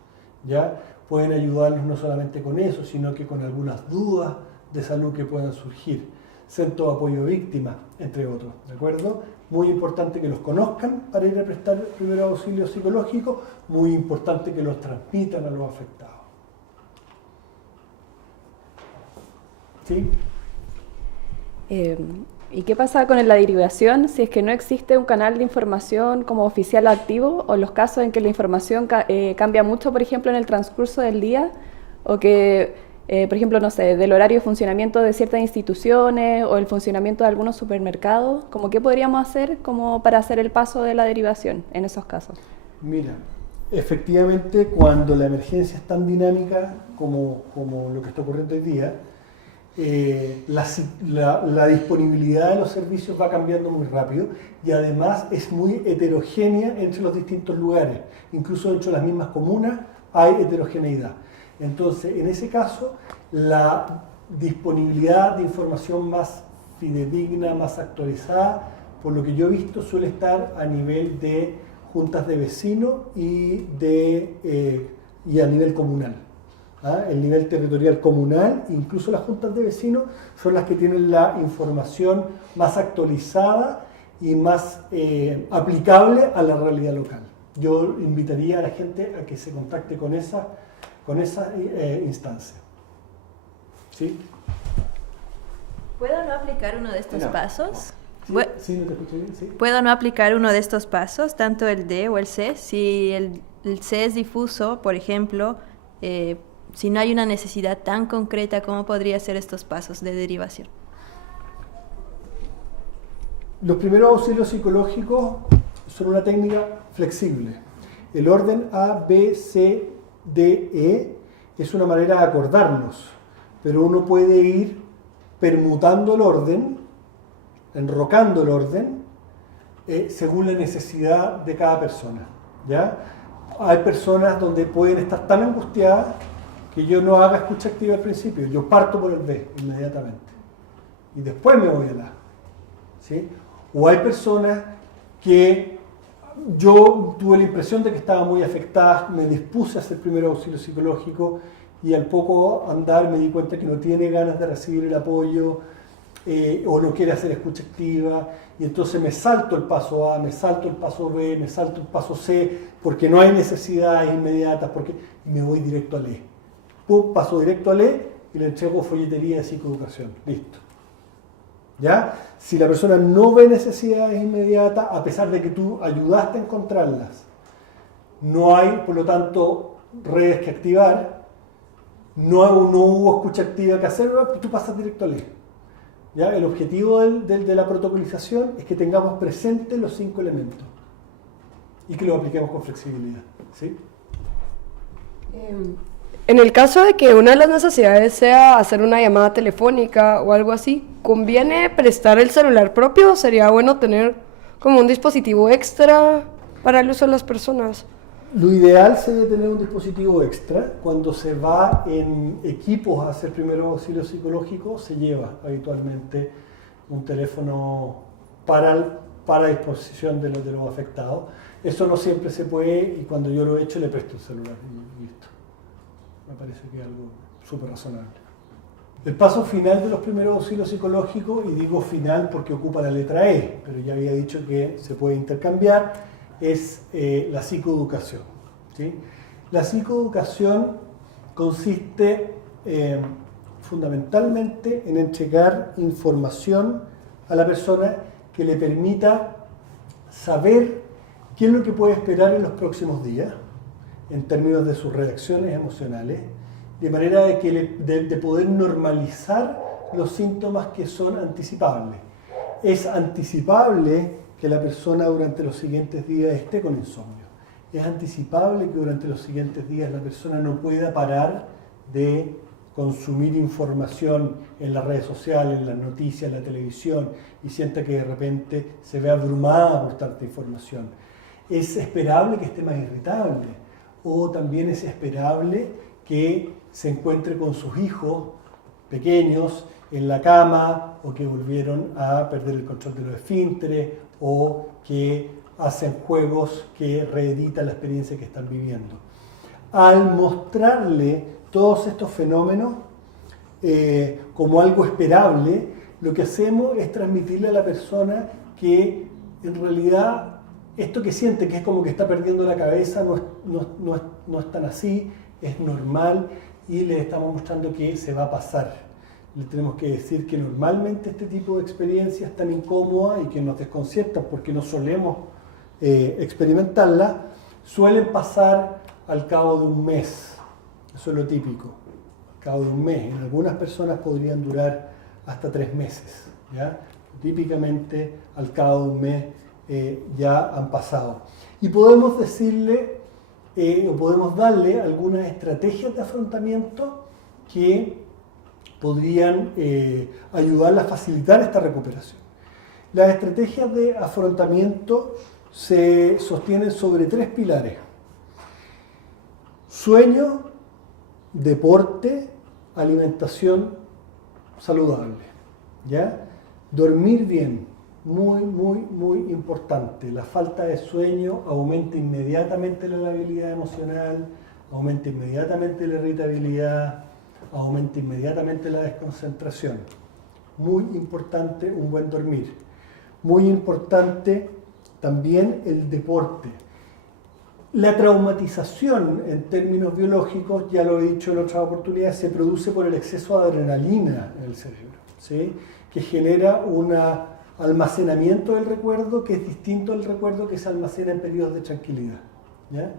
¿ya? Pueden ayudarlos no solamente con eso, sino que con algunas dudas de salud que puedan surgir. Centro de Apoyo a Víctimas, entre otros, ¿de acuerdo? Muy importante que los conozcan para ir a prestar primer auxilio psicológico, muy importante que los transmitan a los afectados. ¿Sí? ¿Y qué pasa con la derivación si es que no existe un canal de información como oficial activo o los casos en que la información cambia mucho, por ejemplo, en el transcurso del día o que, por ejemplo, no sé, del horario de funcionamiento de ciertas instituciones o el funcionamiento de algunos supermercados? ¿Cómo qué podríamos hacer como para hacer el paso de la derivación en esos casos? Mira, efectivamente, cuando la emergencia es tan dinámica como lo que está ocurriendo hoy día, la disponibilidad de los servicios va cambiando muy rápido y además es muy heterogénea entre los distintos lugares. Incluso dentro de las mismas comunas hay heterogeneidad. Entonces, en ese caso, la disponibilidad de información más fidedigna, más actualizada, por lo que yo he visto, suele estar a nivel de juntas de vecinos y a nivel comunal. El nivel territorial comunal, incluso las juntas de vecinos, son las que tienen la información más actualizada y más aplicable a la realidad local. yo invitaría a la gente a que se contacte con esa instancia. ¿Sí? ¿Puedo no aplicar uno de estos pasos? ¿Sí? ¿No te escuché bien? ¿Sí? ¿Puedo no aplicar uno de estos pasos, tanto el D o el C? Si el C es difuso, por ejemplo, si no hay una necesidad tan concreta, ¿cómo podría ser estos pasos de derivación? Los primeros auxilios psicológicos son una técnica flexible. El orden A, B, C, D, E es una manera de acordarnos, pero uno puede ir permutando el orden, enrocando el orden, según la necesidad de cada persona. ¿Ya? Hay personas donde pueden estar tan angustiadas que yo no haga escucha activa al principio, yo parto por el B inmediatamente y después me voy al A. ¿Sí? O hay personas que yo tuve la impresión de que estaban muy afectadas, me dispuse a hacer primer auxilio psicológico y al poco andar me di cuenta que no tiene ganas de recibir el apoyo o no quiere hacer escucha activa y entonces me salto el paso A, me salto el paso B, me salto el paso C porque no hay necesidades inmediatas porque me voy directo al E. Pum, paso directo al E y le entrego folletería de psicoeducación. Listo. ¿Ya? Si la persona no ve necesidades inmediatas, a pesar de que tú ayudaste a encontrarlas, no hay, por lo tanto, redes que activar, no hubo escucha activa que hacer, tú pasas directo al E. ¿Ya? El objetivo de la protocolización es que tengamos presentes los 5 elementos y que los apliquemos con flexibilidad. ¿Sí? En el caso de que una de las necesidades sea hacer una llamada telefónica o algo así, ¿conviene prestar el celular propio? ¿Sería bueno tener como un dispositivo extra para el uso de las personas? Lo ideal sería tener un dispositivo extra. Cuando se va en equipos a hacer primeros auxilios psicológicos, se lleva habitualmente un teléfono para disposición de los afectados. Eso no siempre se puede y cuando yo lo he hecho le presto el celular y listo. Me parece que es algo súper razonable. El paso final de los primeros auxilios psicológicos, y digo final porque ocupa la letra E, pero ya había dicho que se puede intercambiar, es la psicoeducación. ¿Sí? La psicoeducación consiste fundamentalmente en entregar información a la persona que le permita saber qué es lo que puede esperar en los próximos días, en términos de sus reacciones emocionales, de manera de poder normalizar los síntomas que son anticipables. Es anticipable que la persona durante los siguientes días esté con insomnio. Es anticipable que durante los siguientes días la persona no pueda parar de consumir información en las redes sociales, en las noticias, en la televisión, y sienta que de repente se ve abrumada por tanta información. Es esperable que esté más irritable. O también es esperable que se encuentre con sus hijos pequeños en la cama o que volvieron a perder el control de los esfínteres o que hacen juegos que reeditan la experiencia que están viviendo. Al mostrarle todos estos fenómenos como algo esperable, lo que hacemos es transmitirle a la persona que en realidad esto que siente, que es como que está perdiendo la cabeza, no es tan así, es normal y le estamos mostrando que se va a pasar. Le tenemos que decir que normalmente este tipo de experiencias tan incómodas y que nos desconciertan porque no solemos experimentarlas, suelen pasar al cabo de un mes. Eso es lo típico, al cabo de un mes. En algunas personas podrían durar hasta 3 meses. ¿Ya? Típicamente al cabo de un mes ya han pasado. Y podemos decirle o podemos darle algunas estrategias de afrontamiento que podrían ayudarle a facilitar esta recuperación. Las estrategias de afrontamiento se sostienen sobre 3 pilares: sueño, deporte, alimentación saludable. ¿Ya? Dormir bien, muy importante. La falta de sueño aumenta inmediatamente la labilidad emocional, aumenta inmediatamente la irritabilidad, aumenta inmediatamente la desconcentración. Muy importante un buen dormir. Muy importante también el deporte. La traumatización en términos biológicos, ya lo he dicho en otras oportunidades, se produce por el exceso de adrenalina en el cerebro, ¿sí? Que genera un almacenamiento del recuerdo que es distinto al recuerdo que se almacena en periodos de tranquilidad, ¿ya?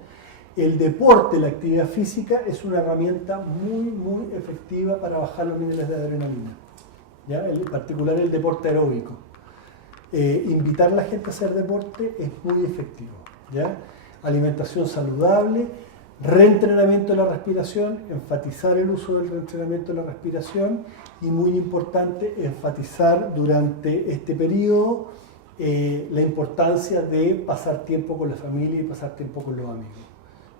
El deporte, la actividad física, es una herramienta muy efectiva para bajar los niveles de adrenalina, ¿ya? En particular el deporte aeróbico. Invitar a la gente a hacer deporte es muy efectivo, ¿ya? Alimentación saludable, reentrenamiento de la respiración, enfatizar el uso del reentrenamiento de la respiración y, muy importante, enfatizar durante este periodo la importancia de pasar tiempo con la familia y pasar tiempo con los amigos,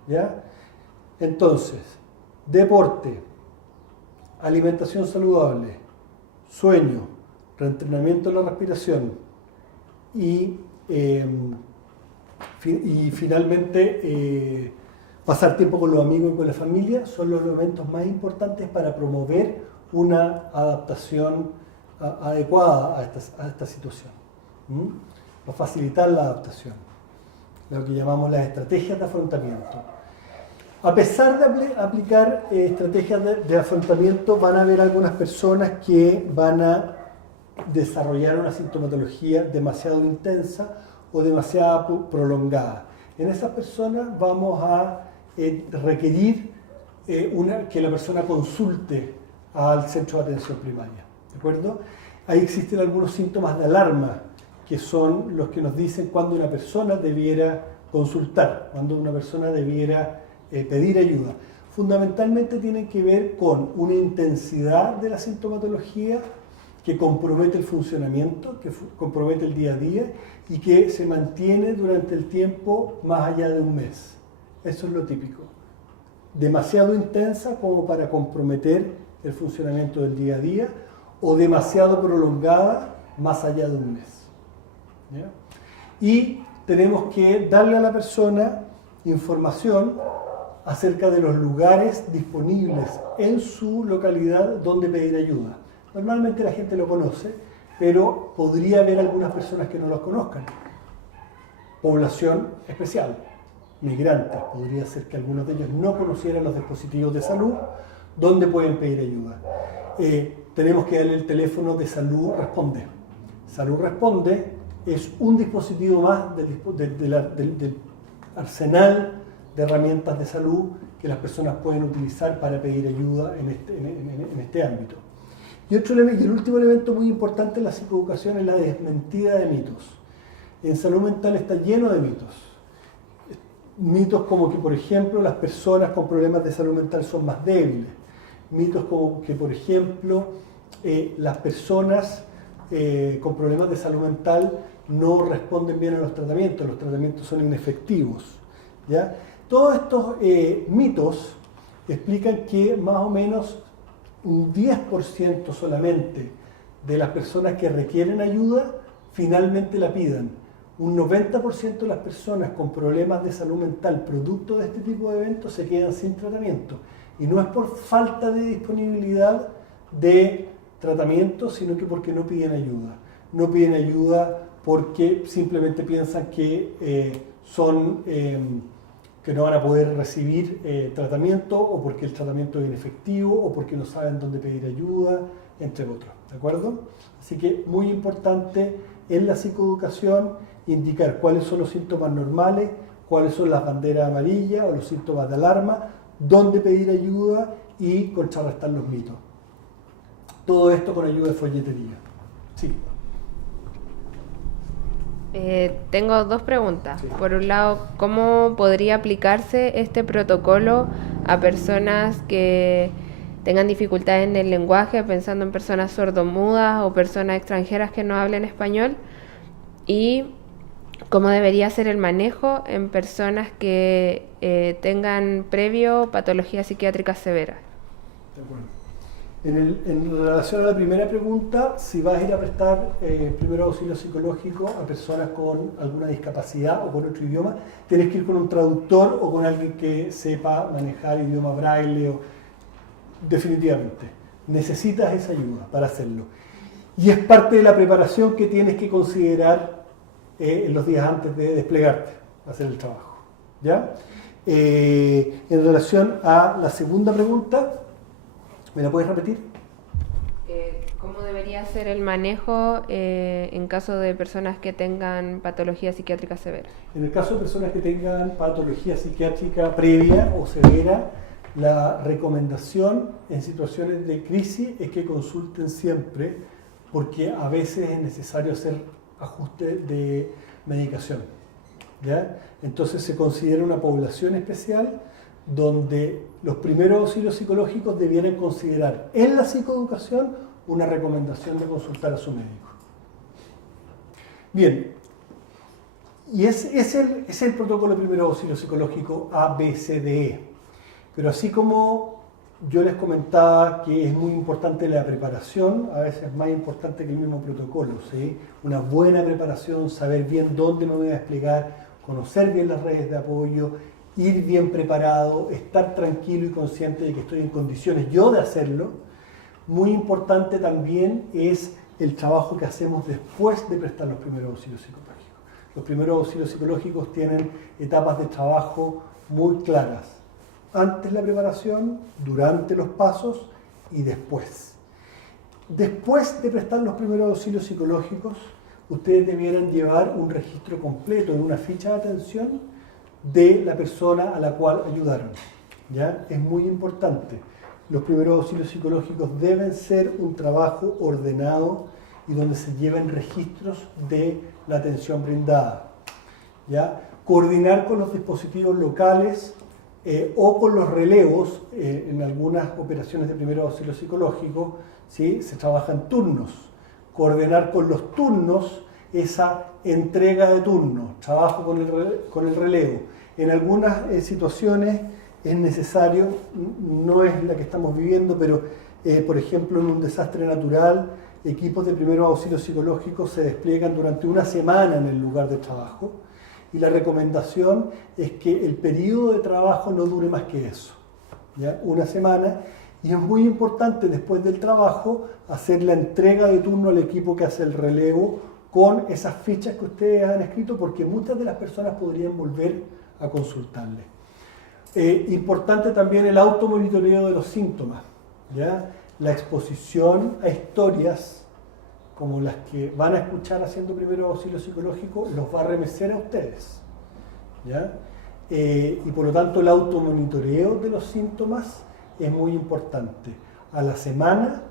¿ya? Entonces, deporte, alimentación saludable, sueño, reentrenamiento de la respiración y finalmente pasar tiempo con los amigos y con la familia son los elementos más importantes para promover una adaptación adecuada a esta situación, para facilitar la adaptación, lo que llamamos las estrategias de afrontamiento. A pesar de aplicar estrategias de afrontamiento, van a haber algunas personas que van a desarrollar una sintomatología demasiado intensa o demasiado prolongada. En esas personas vamos a requerir que la persona consulte al centro de atención primaria, ¿de acuerdo? Ahí existen algunos síntomas de alarma que son los que nos dicen cuándo una persona debiera consultar, cuándo una persona debiera pedir ayuda. Fundamentalmente tienen que ver con una intensidad de la sintomatología que compromete el funcionamiento, que compromete el día a día y que se mantiene durante el tiempo más allá de un mes. Eso es lo típico. Demasiado intensa como para comprometer el funcionamiento del día a día o demasiado prolongada más allá de un mes, ¿ya? Y tenemos que darle a la persona información acerca de los lugares disponibles en su localidad donde pedir ayuda. Normalmente la gente lo conoce, pero podría haber algunas personas que no los conozcan. Población especial, migrantes, podría ser que algunos de ellos no conocieran los dispositivos de salud donde pueden pedir ayuda. Tenemos que darle el teléfono de Salud Responde. Salud Responde es un dispositivo más del arsenal de herramientas de salud que las personas pueden utilizar para pedir ayuda en este ámbito. Y el último elemento muy importante en la psicoeducación es la desmentida de mitos. En salud mental está lleno de mitos. Mitos como que, por ejemplo, las personas con problemas de salud mental son más débiles. Mitos como que, por ejemplo, las personas con problemas de salud mental no responden bien a los tratamientos son inefectivos, ¿ya? Todos estos mitos explican que más o menos un 10% solamente de las personas que requieren ayuda finalmente la pidan. Un 90% de las personas con problemas de salud mental producto de este tipo de eventos se quedan sin tratamiento. Y no es por falta de disponibilidad de tratamiento, sino que porque no piden ayuda. No piden ayuda porque simplemente piensan que que no van a poder recibir tratamiento, o porque el tratamiento es inefectivo, o porque no saben dónde pedir ayuda, entre otros, ¿de acuerdo? Así que muy importante en la psicoeducación indicar cuáles son los síntomas normales, cuáles son las banderas amarillas o los síntomas de alarma, dónde pedir ayuda y contrarrestar los mitos. Todo esto con ayuda de folletería. Sí. Tengo dos preguntas. Sí. Por un lado, ¿cómo podría aplicarse este protocolo a personas que tengan dificultades en el lenguaje, pensando en personas sordomudas o personas extranjeras que no hablen español? Y ¿cómo debería ser el manejo en personas que tengan previo patologías psiquiátricas severas? De acuerdo. En relación a la primera pregunta, si vas a ir a prestar primero auxilio psicológico a personas con alguna discapacidad o con otro idioma, tienes que ir con un traductor o con alguien que sepa manejar idioma braille. Definitivamente, necesitas esa ayuda para hacerlo. Y es parte de la preparación que tienes que considerar en los días antes de desplegarte a hacer el trabajo. ¿Ya? En relación a la segunda pregunta, ¿me la puedes repetir? ¿Cómo debería ser el manejo en caso de personas que tengan patología psiquiátrica severa? En el caso de personas que tengan patología psiquiátrica previa o severa, la recomendación en situaciones de crisis es que consulten siempre, porque a veces es necesario hacer ajuste de medicación, ¿ya? Entonces se considera una población especial donde los primeros auxilios psicológicos debieran considerar en la psicoeducación una recomendación de consultar a su médico. Bien, y es el protocolo de primeros auxilios psicológicos ABCDE. Pero así como yo les comentaba que es muy importante la preparación, a veces es más importante que el mismo protocolo, ¿sí? Una buena preparación, saber bien dónde me voy a desplegar, conocer bien las redes de apoyo, ir bien preparado, estar tranquilo y consciente de que estoy en condiciones yo de hacerlo. Muy importante también es el trabajo que hacemos después de prestar los primeros auxilios psicológicos. Los primeros auxilios psicológicos tienen etapas de trabajo muy claras. Antes la preparación, durante los pasos y después. Después de prestar los primeros auxilios psicológicos, ustedes debieran llevar un registro completo en una ficha de atención de la persona a la cual ayudaron. ¿Ya? Es muy importante. Los primeros auxilios psicológicos deben ser un trabajo ordenado y donde se lleven registros de la atención brindada. ¿Ya? Coordinar con los dispositivos locales o con los relevos. En algunas operaciones de primeros auxilios psicológicos, ¿sí? Se trabaja en turnos. Coordinar con los turnos esa entrega de turnos, trabajo con el relevo. En algunas situaciones es necesario, no es la que estamos viviendo, pero por ejemplo en un desastre natural, equipos de primeros auxilios psicológicos se despliegan durante una semana en el lugar de trabajo y la recomendación es que el periodo de trabajo no dure más que eso, ¿ya? Una semana, y es muy importante después del trabajo hacer la entrega de turno al equipo que hace el relevo con esas fichas que ustedes han escrito, porque muchas de las personas podrían volver a consultarle. Importante también el automonitoreo de los síntomas, ¿ya? La exposición a historias como las que van a escuchar haciendo primeros auxilios psicológicos los va a remecer a ustedes, ¿ya? Y por lo tanto el automonitoreo de los síntomas es muy importante, a la semana,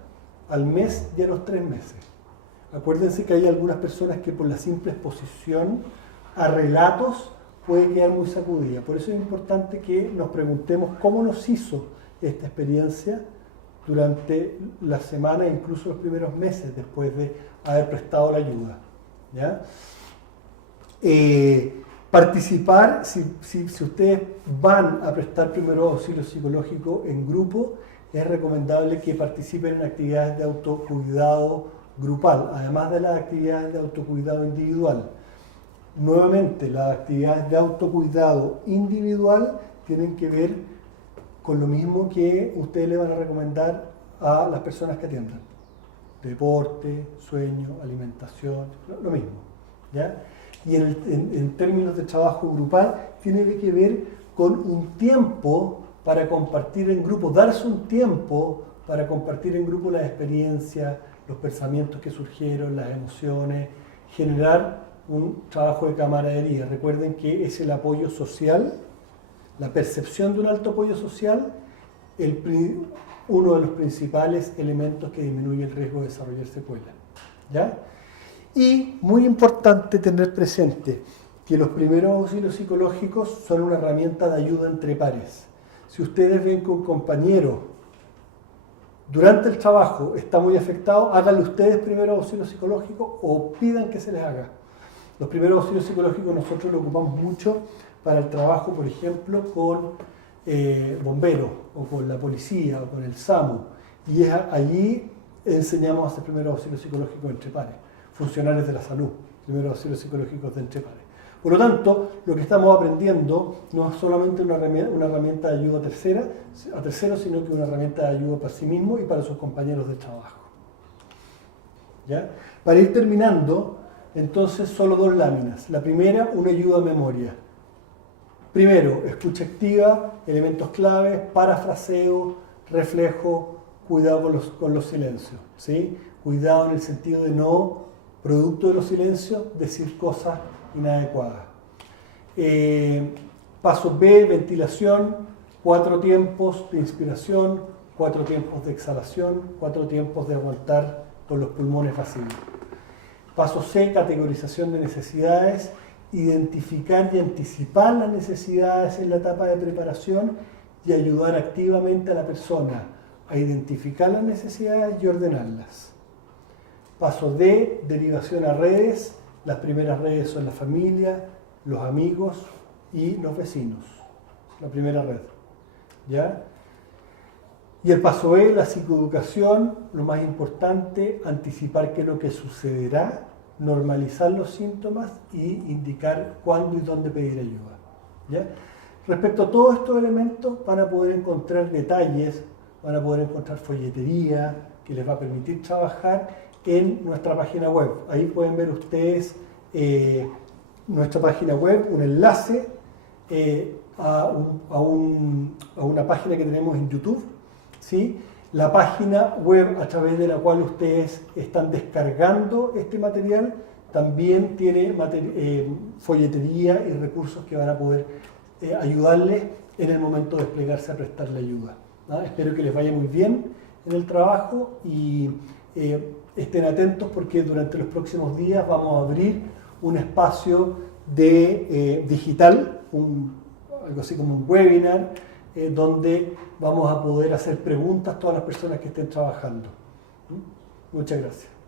al mes y a los 3 meses. Acuérdense que hay algunas personas que por la simple exposición a relatos puede quedar muy sacudida. Por eso es importante que nos preguntemos cómo nos hizo esta experiencia durante la semana e incluso los primeros meses después de haber prestado la ayuda, ¿ya? Participar, si ustedes van a prestar primeros auxilios psicológicos en grupo, es recomendable que participen en actividades de autocuidado grupal, además de las actividades de autocuidado individual. Nuevamente, las actividades de autocuidado individual tienen que ver con lo mismo que ustedes le van a recomendar a las personas que atiendan. Deporte, sueño, alimentación, lo mismo, ¿ya? Y en términos de trabajo grupal, tiene que ver con un tiempo para compartir en grupo, darse un tiempo para compartir en grupo las experiencias, los pensamientos que surgieron, las emociones, generar un trabajo de camaradería. Recuerden que es el apoyo social, la percepción de un alto apoyo social, uno de los principales elementos que disminuye el riesgo de desarrollar secuelas, ¿ya? Y muy importante tener presente que los primeros auxilios psicológicos son una herramienta de ayuda entre pares. Si ustedes ven que un compañero durante el trabajo está muy afectado, háganle ustedes primeros auxilios psicológicos o pidan que se les haga. Los primeros auxilios psicológicos nosotros lo ocupamos mucho para el trabajo, por ejemplo, con bomberos o con la policía o con el SAMU. Y allí enseñamos a hacer primeros auxilios psicológicos entre pares. Funcionarios de la salud, primeros auxilios psicológicos de entre pares. Por lo tanto, lo que estamos aprendiendo no es solamente una herramienta de ayuda a terceros, sino que una herramienta de ayuda para sí mismo y para sus compañeros de trabajo. ¿Ya? Para ir terminando, entonces, solo 2 láminas. La primera, una ayuda a memoria. Primero, escucha activa, elementos claves, parafraseo, reflejo, cuidado con los silencios, ¿sí? Cuidado en el sentido de no, producto de los silencios, decir cosas inadecuadas. Paso B, ventilación, 4 tiempos de inspiración, 4 tiempos de exhalación, 4 tiempos de aguantar con los pulmones vacíos. Paso C, categorización de necesidades, identificar y anticipar las necesidades en la etapa de preparación y ayudar activamente a la persona a identificar las necesidades y ordenarlas. Paso D, derivación a redes. Las primeras redes son la familia, los amigos y los vecinos. La primera red. ¿Ya? Y el paso E, la psicoeducación, lo más importante, anticipar qué es lo que sucederá, normalizar los síntomas y indicar cuándo y dónde pedir ayuda. ¿Ya? Respecto a todos estos elementos van a poder encontrar detalles, van a poder encontrar folletería que les va a permitir trabajar en nuestra página web. Ahí pueden ver ustedes nuestra página web, un enlace a una página que tenemos en YouTube, ¿sí? La página web a través de la cual ustedes están descargando este material también tiene folletería y recursos que van a poder ayudarles en el momento de desplegarse a prestarle ayuda, ¿no? Espero que les vaya muy bien en el trabajo y estén atentos porque durante los próximos días vamos a abrir un espacio de digital, algo así como un webinar, donde vamos a poder hacer preguntas a todas las personas que estén trabajando. Muchas gracias.